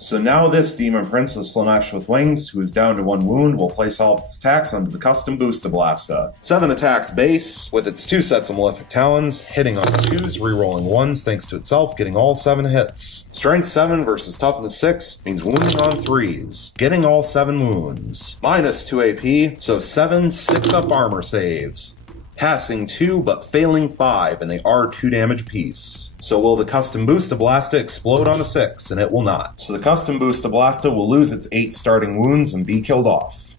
So now this Demon Princess Slaanesh with wings, who is down to 1 wound, will place all of its attacks onto the custom Boostablasta. 7 attacks base, with its 2 sets of Malefic Talons, hitting on 2s, rerolling 1s thanks to itself, getting all 7 hits. Strength 7 versus Toughness 6 means wounding on 3s, getting all 7 wounds. Minus 2 AP, so 7 6-up armor saves. Passing 2 but failing 5, and they are 2 damage apiece. So will the custom Boostablasta explode on a 6? And it will not. So the custom Boostablasta will lose its 8 starting wounds and be killed off.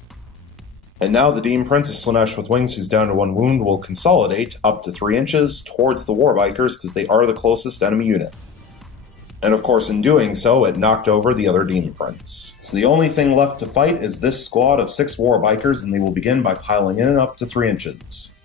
And now the Demon Princess Slaanesh with wings, who's down to 1 wound, will consolidate up to 3 inches towards the Warbikers because they are the closest enemy unit. And of course, in doing so, it knocked over the other Demon Prince. So the only thing left to fight is this squad of 6 Warbikers, and they will begin by piling in up to 3 inches.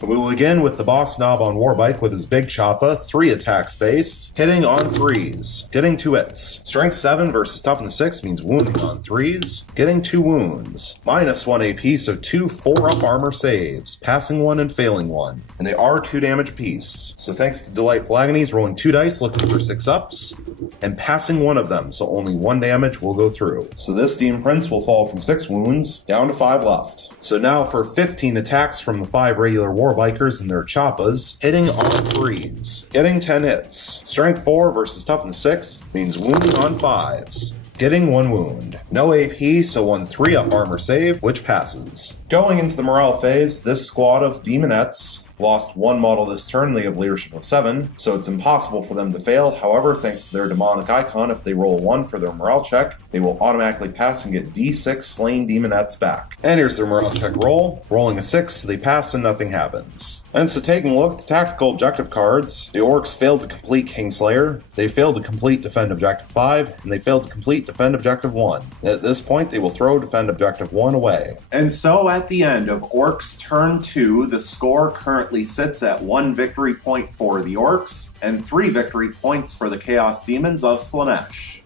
We will begin with the boss Nob on Warbike with his big choppa, 3 attack space, hitting on 3s, getting 2 hits. Strength 7 versus toughness 6 means wounding on 3s, getting 2 wounds. -1 AP, so 2 4-up armor saves, passing 1 and failing 1. And they are 2 damage apiece. So thanks to Delightful Agonies, rolling 2 dice, looking for 6 ups, and passing 1 of them, so only 1 damage will go through. So this Demon Prince will fall from 6 wounds, down to 5 left. So now for 15 attacks from the 5 regular Warbikers and their choppas, hitting on 3s, getting 10 hits. Strength 4 versus toughness 6 means wounding on 5s, getting 1 wound. No AP, so 1 3-up armor save, which passes. Going into the morale phase, this squad of Demonettes lost 1 model this turn, they have leadership of 7, so it's impossible for them to fail. However, thanks to their demonic icon, if they roll 1 for their morale check, they will automatically pass and get D6 slain Demonettes back. And here's their morale check roll. Rolling a 6, they pass and nothing happens. And so taking a look at the tactical objective cards, the Orcs failed to complete Kingslayer, they failed to complete Defend Objective 5, and they failed to complete Defend Objective 1. And at this point, they will throw Defend Objective 1 away. And so at the end of Orcs turn 2, the score currently sits at 1 victory point for the Orcs and 3 victory points for the Chaos Demons of Slaanesh.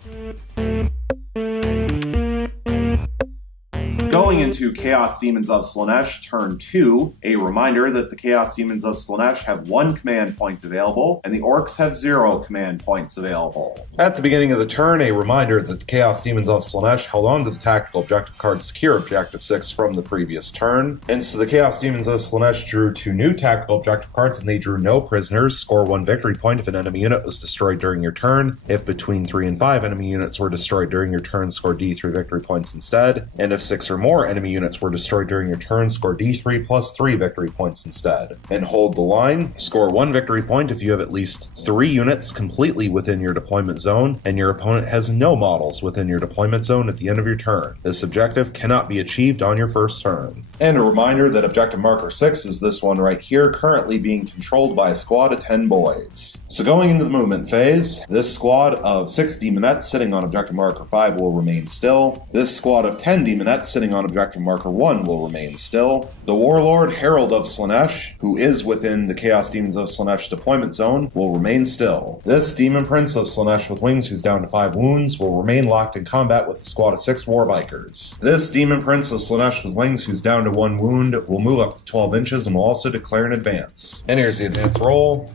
Going into Chaos Demons of Slaanesh turn 2, a reminder that the Chaos Demons of Slaanesh have 1 command point available, and the Orcs have 0 command points available. At the beginning of the turn, a reminder that the Chaos Demons of Slaanesh held on to the tactical objective card Secure Objective 6 from the previous turn, and so the Chaos Demons of Slaanesh drew 2 new tactical objective cards, and they drew no prisoners, score 1 victory point if an enemy unit was destroyed during your turn. If between 3 and 5 enemy units were destroyed during your turn, score D3 victory points instead, and if 6 or more enemy units were destroyed during your turn, score D3 plus 3 victory points instead. And hold the line, score 1 victory point if you have at least 3 units completely within your deployment zone, and your opponent has no models within your deployment zone at the end of your turn. This objective cannot be achieved on your first turn. And a reminder that objective marker 6 is this one right here, currently being controlled by a squad of 10 boys. So going into the movement phase, this squad of 6 Demonettes sitting on objective marker 5 will remain still. This squad of 10 Demonettes sitting on objective marker 1 will remain still. The Warlord Herald of Slaanesh, who is within the Chaos Demons of Slaanesh deployment zone, will remain still. This Demon Prince of Slaanesh with wings, who's down to 5 wounds, will remain locked in combat with a squad of 6 Warbikers. This Demon Prince of Slaanesh with wings, who's down to 1 wound, will move up to 12 inches and will also declare an advance. And here's the advance roll.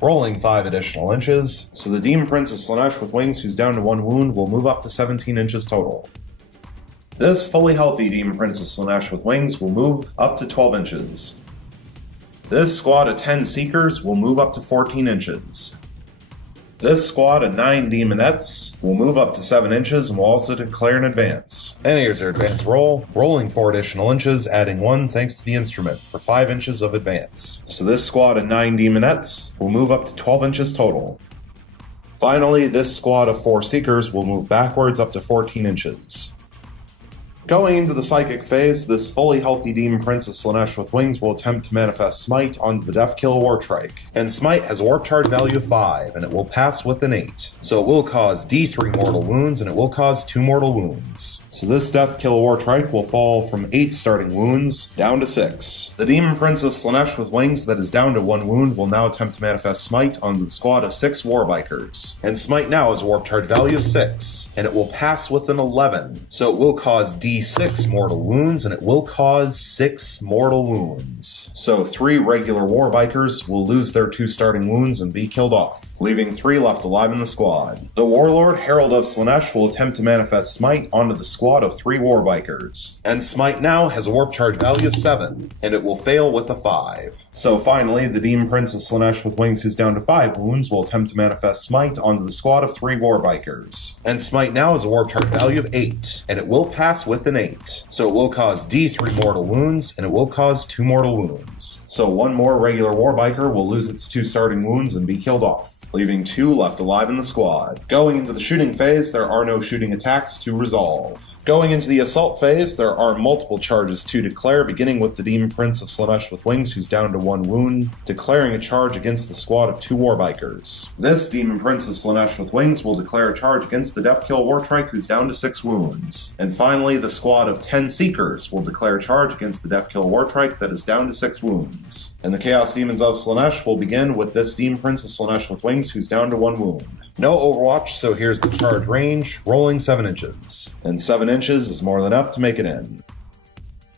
Rolling 5 additional inches, so the Demon Prince of Slaanesh with wings, who's down to 1 wound, will move up to 17 inches total. This fully healthy Demon Prince of Slaanesh with wings will move up to 12 inches. This squad of 10 Seekers will move up to 14 inches. This squad of 9 Demonettes will move up to 7 inches and will also declare an advance. And here's their advance roll, rolling 4 additional inches, adding 1 thanks to the instrument for 5 inches of advance. So this squad of 9 Demonettes will move up to 12 inches total. Finally, this squad of 4 Seekers will move backwards up to 14 inches. Going into the Psychic phase, this fully healthy Demon Prince of Slaanesh with wings will attempt to manifest Smite onto the Deathkill Wartrike. And Smite has a warp charge value of 5, and it will pass with an 8. So it will cause D3 mortal wounds, and it will cause 2 mortal wounds. So this Deathkill Wartrike will fall from 8 starting wounds down to 6. The Demon Prince of Slaanesh with wings that is down to 1 wound will now attempt to manifest Smite onto the squad of 6 Warbikers. And Smite now has a warp charge value of 6, and it will pass with an 11. So it will cause D6 mortal wounds, and it will cause 6 mortal wounds. So 3 regular Warbikers will lose their 2 starting wounds and be killed off, leaving 3 left alive in the squad. The Warlord Herald of Slaanesh will attempt to manifest Smite onto the squad of 3 Warbikers. And Smite now has a warp charge value of 7, and it will fail with a 5. So finally, the Demon Prince of Slaanesh with wings who's down to 5 wounds will attempt to manifest Smite onto the squad of 3 Warbikers. And Smite now has a warp charge value of 8, and it will pass with an 8. So it will cause D3 mortal wounds, and it will cause 2 mortal wounds. So 1 more regular Warbiker will lose its 2 starting wounds and be killed off, leaving 2 left alive in the squad. Going into the shooting phase, there are no shooting attacks to resolve. Going into the assault phase, there are multiple charges to declare, beginning with the Demon Prince of Slaanesh with wings who's down to 1 wound, declaring a charge against the squad of 2 Warbikers. This Demon Prince of Slaanesh with wings will declare a charge against the Deathkill Wartrike who's down to 6 wounds. And finally, the squad of 10 Seekers will declare a charge against the Deathkill Wartrike that is down to 6 wounds. And the Chaos Demons of Slaanesh will begin with this Demon Prince of Slaanesh with wings who's down to 1 wound. No Overwatch, so here's the charge range, rolling 7 inches. And 7 inches is more than enough to make it in.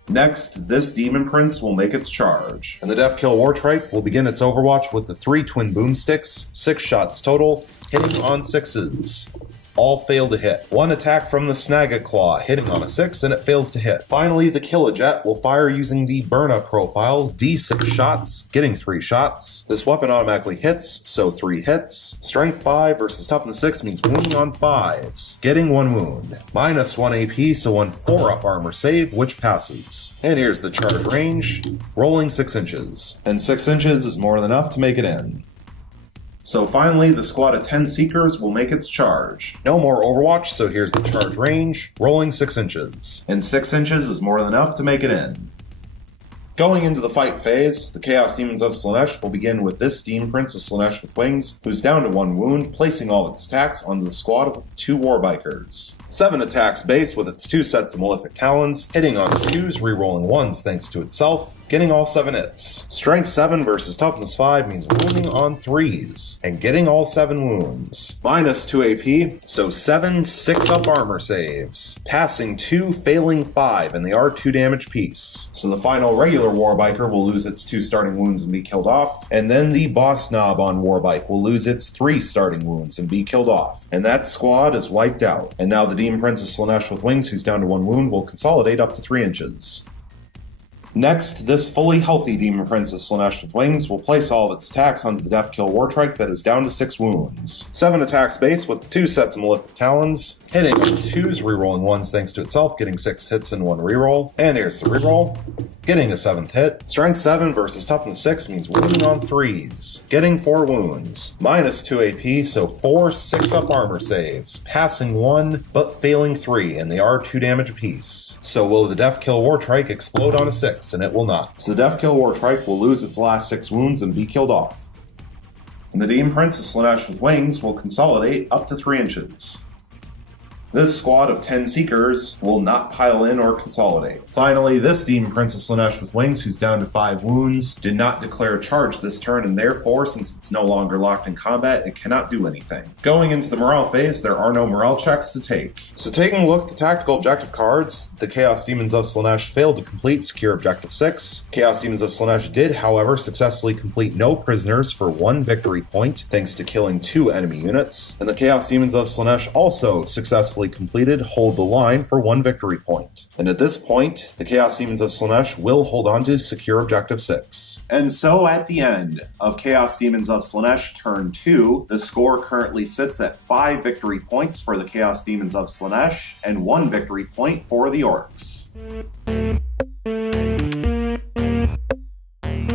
Next, this Demon Prince will make its charge, and the Deathkill Wartrike will begin its Overwatch with the 3 twin boomsticks, 6 shots total, hitting on 6s. All fail to hit. 1 attack from the Snagga Claw, hitting on a 6, and it fails to hit. Finally, the Killajet will fire using the Burna profile, D6 shots, getting 3 shots. This weapon automatically hits, so 3 hits. Strength 5 versus Toughness 6 means wounding on 5s, getting 1 wound. Minus 1 AP, so 1 4-up armor save, which passes. And here's the charge range, rolling 6 inches. And 6 inches is more than enough to make it in. So finally, the squad of 10 Seekers will make its charge. No more Overwatch, so here's the charge range, rolling 6 inches. And 6 inches is more than enough to make it in. Going into the fight phase, the Chaos Demons of Slaanesh will begin with this Demon Prince of Slaanesh with wings, who's down to 1 wound, placing all its attacks onto the squad of 2 Warbikers. 7 attacks base with its 2 sets of Malefic Talons, hitting on 2s, rerolling 1s thanks to itself, getting all 7 hits. Strength 7 versus Toughness 5 means wounding on 3s, and getting all 7 wounds. Minus 2 AP, so 7 6-up armor saves, passing 2, failing 5, and they are 2 damage piece. So the final regular Warbiker will lose its 2 starting wounds and be killed off, and then the Boss Knob on Warbike will lose its 3 starting wounds and be killed off. And that squad is wiped out. And now the Demon Prince of Slaanesh with wings, who's down to 1 wound, will consolidate up to 3 inches. Next, this fully healthy Demon Prince of Slaanesh with wings will place all of its attacks onto the Deathkill Wartrike that is down to 6 wounds. 7 attacks base with the 2 sets of Malefic Talons, hitting on 2s, rerolling 1s thanks to itself, getting 6 hits and 1 reroll. And here's the reroll, getting a 7th hit. Strength 7 versus Toughness 6 means wounding on 3s, getting 4 wounds. Minus 2 AP, so 4 6-up armor saves, passing 1 but failing 3, and they are 2 damage apiece. So will the Deathkill Wartrike explode on a 6? And it will not. So the Deathkill Wartrike will lose its last 6 wounds and be killed off. And the Demon Prince of Slaanesh with wings will consolidate up to 3 inches. This squad of 10 Seekers will not pile in or consolidate. Finally, this Demon Prince of Slaanesh with wings, who's down to 5 wounds, did not declare a charge this turn, and therefore, since it's no longer locked in combat, it cannot do anything. Going into the morale phase, there are no morale checks to take. So taking a look at the tactical objective cards, the Chaos Demons of Slaanesh failed to complete Secure Objective 6. Chaos Demons of Slaanesh did, however, successfully complete no prisoners for 1 victory point, thanks to killing 2 enemy units. And the Chaos Demons of Slaanesh also successfully completed Hold the Line for 1 victory point. And at this point, the Chaos Demons of Slaanesh will hold on to Secure Objective 6. And so at the end of Chaos Demons of Slaanesh Turn 2, the score currently sits at 5 victory points for the Chaos Demons of Slaanesh and 1 victory point for the Orks.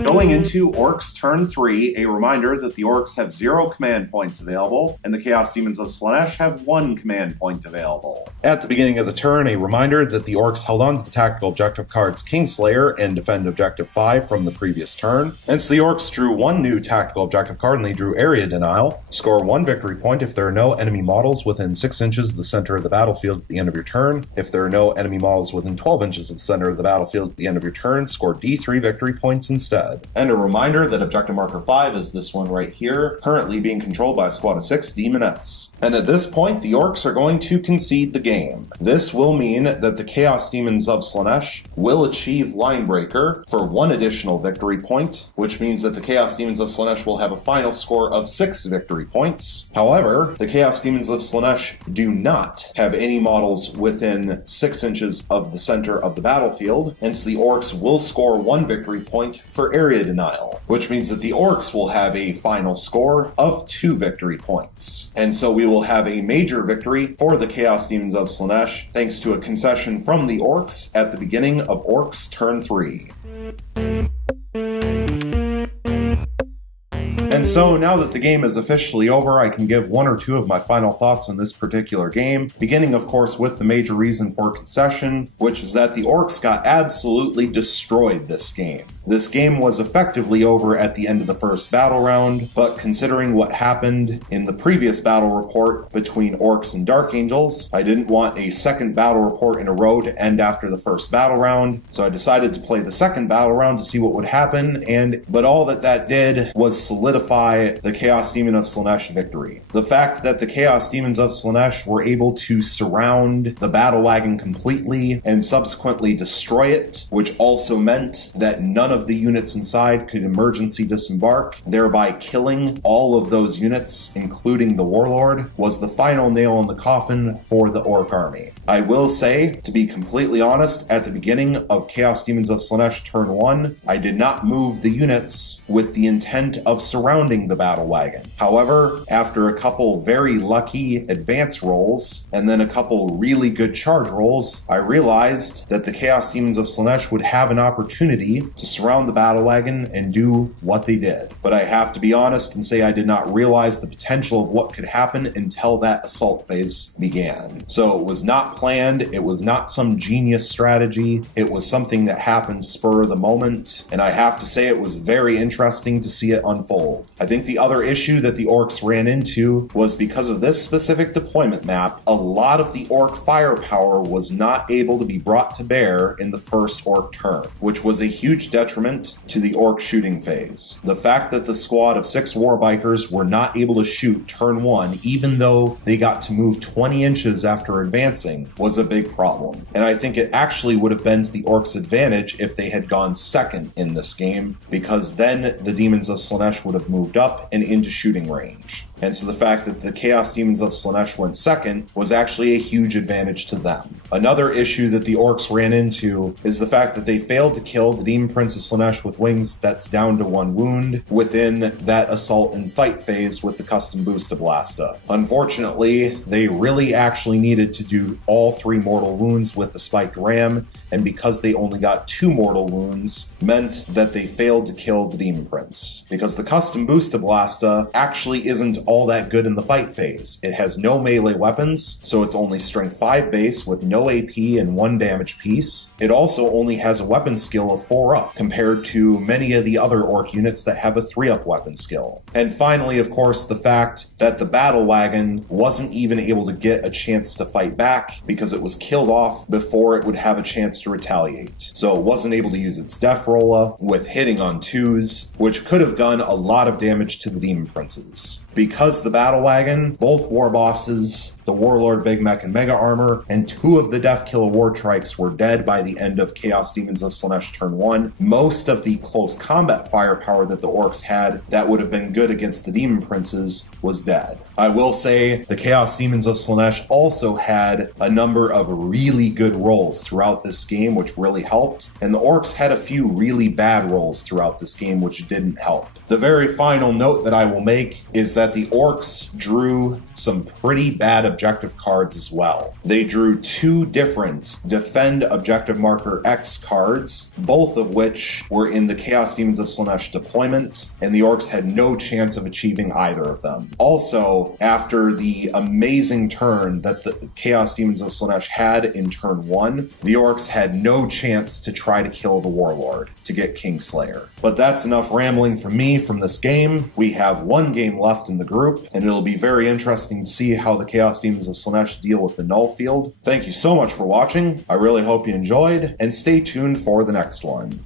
Going into Orks Turn 3, a reminder that the Orks have 0 command points available, and the Chaos Demons of Slaanesh have 1 command point available. At the beginning of the turn, a reminder that the Orks held on to the tactical objective cards Kingslayer and Defend Objective 5 from the previous turn, and so the Orks drew 1 new tactical objective card and they drew Area Denial. Score 1 victory point if there are no enemy models within 6 inches of the center of the battlefield at the end of your turn. If there are no enemy models within 12 inches of the center of the battlefield at the end of your turn, score D3 victory points instead. And a reminder that Objective Marker 5 is this one right here, currently being controlled by a squad of 6 Demonettes. And at this point, the Orks are going to concede the game. This will mean that the Chaos Demons of Slaanesh will achieve Line Breaker for 1 additional victory point, which means that the Chaos Demons of Slaanesh will have a final score of 6 victory points. However, the Chaos Demons of Slaanesh do not have any models within 6 inches of the center of the battlefield, and so the Orks will score 1 victory point for Area Denial, which means that the Orks will have a final score of 2 victory points. And so we will have a major victory for the Chaos Demons of Slaanesh, thanks to a concession from the Orks at the beginning of Orks Turn 3. And so now that the game is officially over, I can give 1 or 2 of my final thoughts on this particular game, beginning of course with the major reason for concession, which is that the Orks got absolutely destroyed this game. This game was effectively over at the end of the first battle round, but considering what happened in the previous battle report between Orks and Dark Angels, I didn't want a second battle report in a row to end after the first battle round, so I decided to play the second battle round to see what would happen, but all that did was solidify the Chaos Demon of Slaanesh victory. The fact that the Chaos Demons of Slaanesh were able to surround the battle wagon completely and subsequently destroy it, which also meant that none of the units inside could emergency disembark, thereby killing all of those units, including the Warlord, was the final nail in the coffin for the Ork army. I will say, to be completely honest, at the beginning of Chaos Demons of Slaanesh turn 1, I did not move the units with the intent of surrounding the battle wagon. However, after a couple very lucky advance rolls, and then a couple really good charge rolls, I realized that the Chaos Demons of Slaanesh would have an opportunity to surround the battle wagon and do what they did. But I have to be honest and say I did not realize the potential of what could happen until that assault phase began. So it was not planned, it was not some genius strategy, it was something that happened spur of the moment, and I have to say it was very interesting to see it unfold. I think the other issue that the Orks ran into was because of this specific deployment map, a lot of the Ork firepower was not able to be brought to bear in the first Ork turn, which was a huge detriment to the Ork shooting phase. The fact that the squad of 6 Warbikers were not able to shoot turn 1, even though they got to move 20 inches after advancing, was a big problem. And I think it actually would have been to the Orks' advantage if they had gone second in this game, because then the Demons of Slaanesh would have moved up and into shooting range. And so the fact that the Chaos Demons of Slaanesh went second was actually a huge advantage to them. Another issue that the Orks ran into is the fact that they failed to kill the Demon Prince of Slaanesh with wings that's down to 1 wound within that assault and fight phase with the custom Boosta Blasta. Unfortunately, they really actually needed to do all 3 mortal wounds with the spiked ram, and because they only got 2 mortal wounds, meant that they failed to kill the Demon Prince. Because the custom Boosta Blasta actually isn't all that good in the fight phase. It has no melee weapons, so it's only strength 5 base with no AP and 1 damage piece. It also only has a weapon skill of 4 up, compared to many of the other Ork units that have a 3 up weapon skill. And finally, of course, the fact that the battle wagon wasn't even able to get a chance to fight back because it was killed off before it would have a chance to retaliate. So it wasn't able to use its Death Rolla with hitting on 2s, which could have done a lot of damage to the Demon Princes. Because the battle wagon, both war bosses, the Warlord Big Mech and Mega Armor, and 2 of the Death Killer War Trikes were dead by the end of Chaos Demons of Slaanesh turn 1. Most of the close combat firepower that the Orks had that would have been good against the Demon Princes was dead. I will say the Chaos Demons of Slaanesh also had a number of really good rolls throughout this game, which really helped, and the Orks had a few really bad rolls throughout this game, which didn't help. The very final note that I will make is that the Orks drew some pretty bad objective cards as well. They drew 2 different Defend Objective Marker X cards, both of which were in the Chaos Demons of Slaanesh deployment, and the Orks had no chance of achieving either of them. Also, after the amazing turn that the Chaos Demons of Slaanesh had in turn 1, the Orks had no chance to try to kill the Warlord to get Kingslayer. But that's enough rambling from me from this game. We have 1 game left in the group, and it'll be very interesting to see how the Chaos Demons of Slaanesh deal with the null field. Thank you so much for watching. I really hope you enjoyed, and stay tuned for the next one.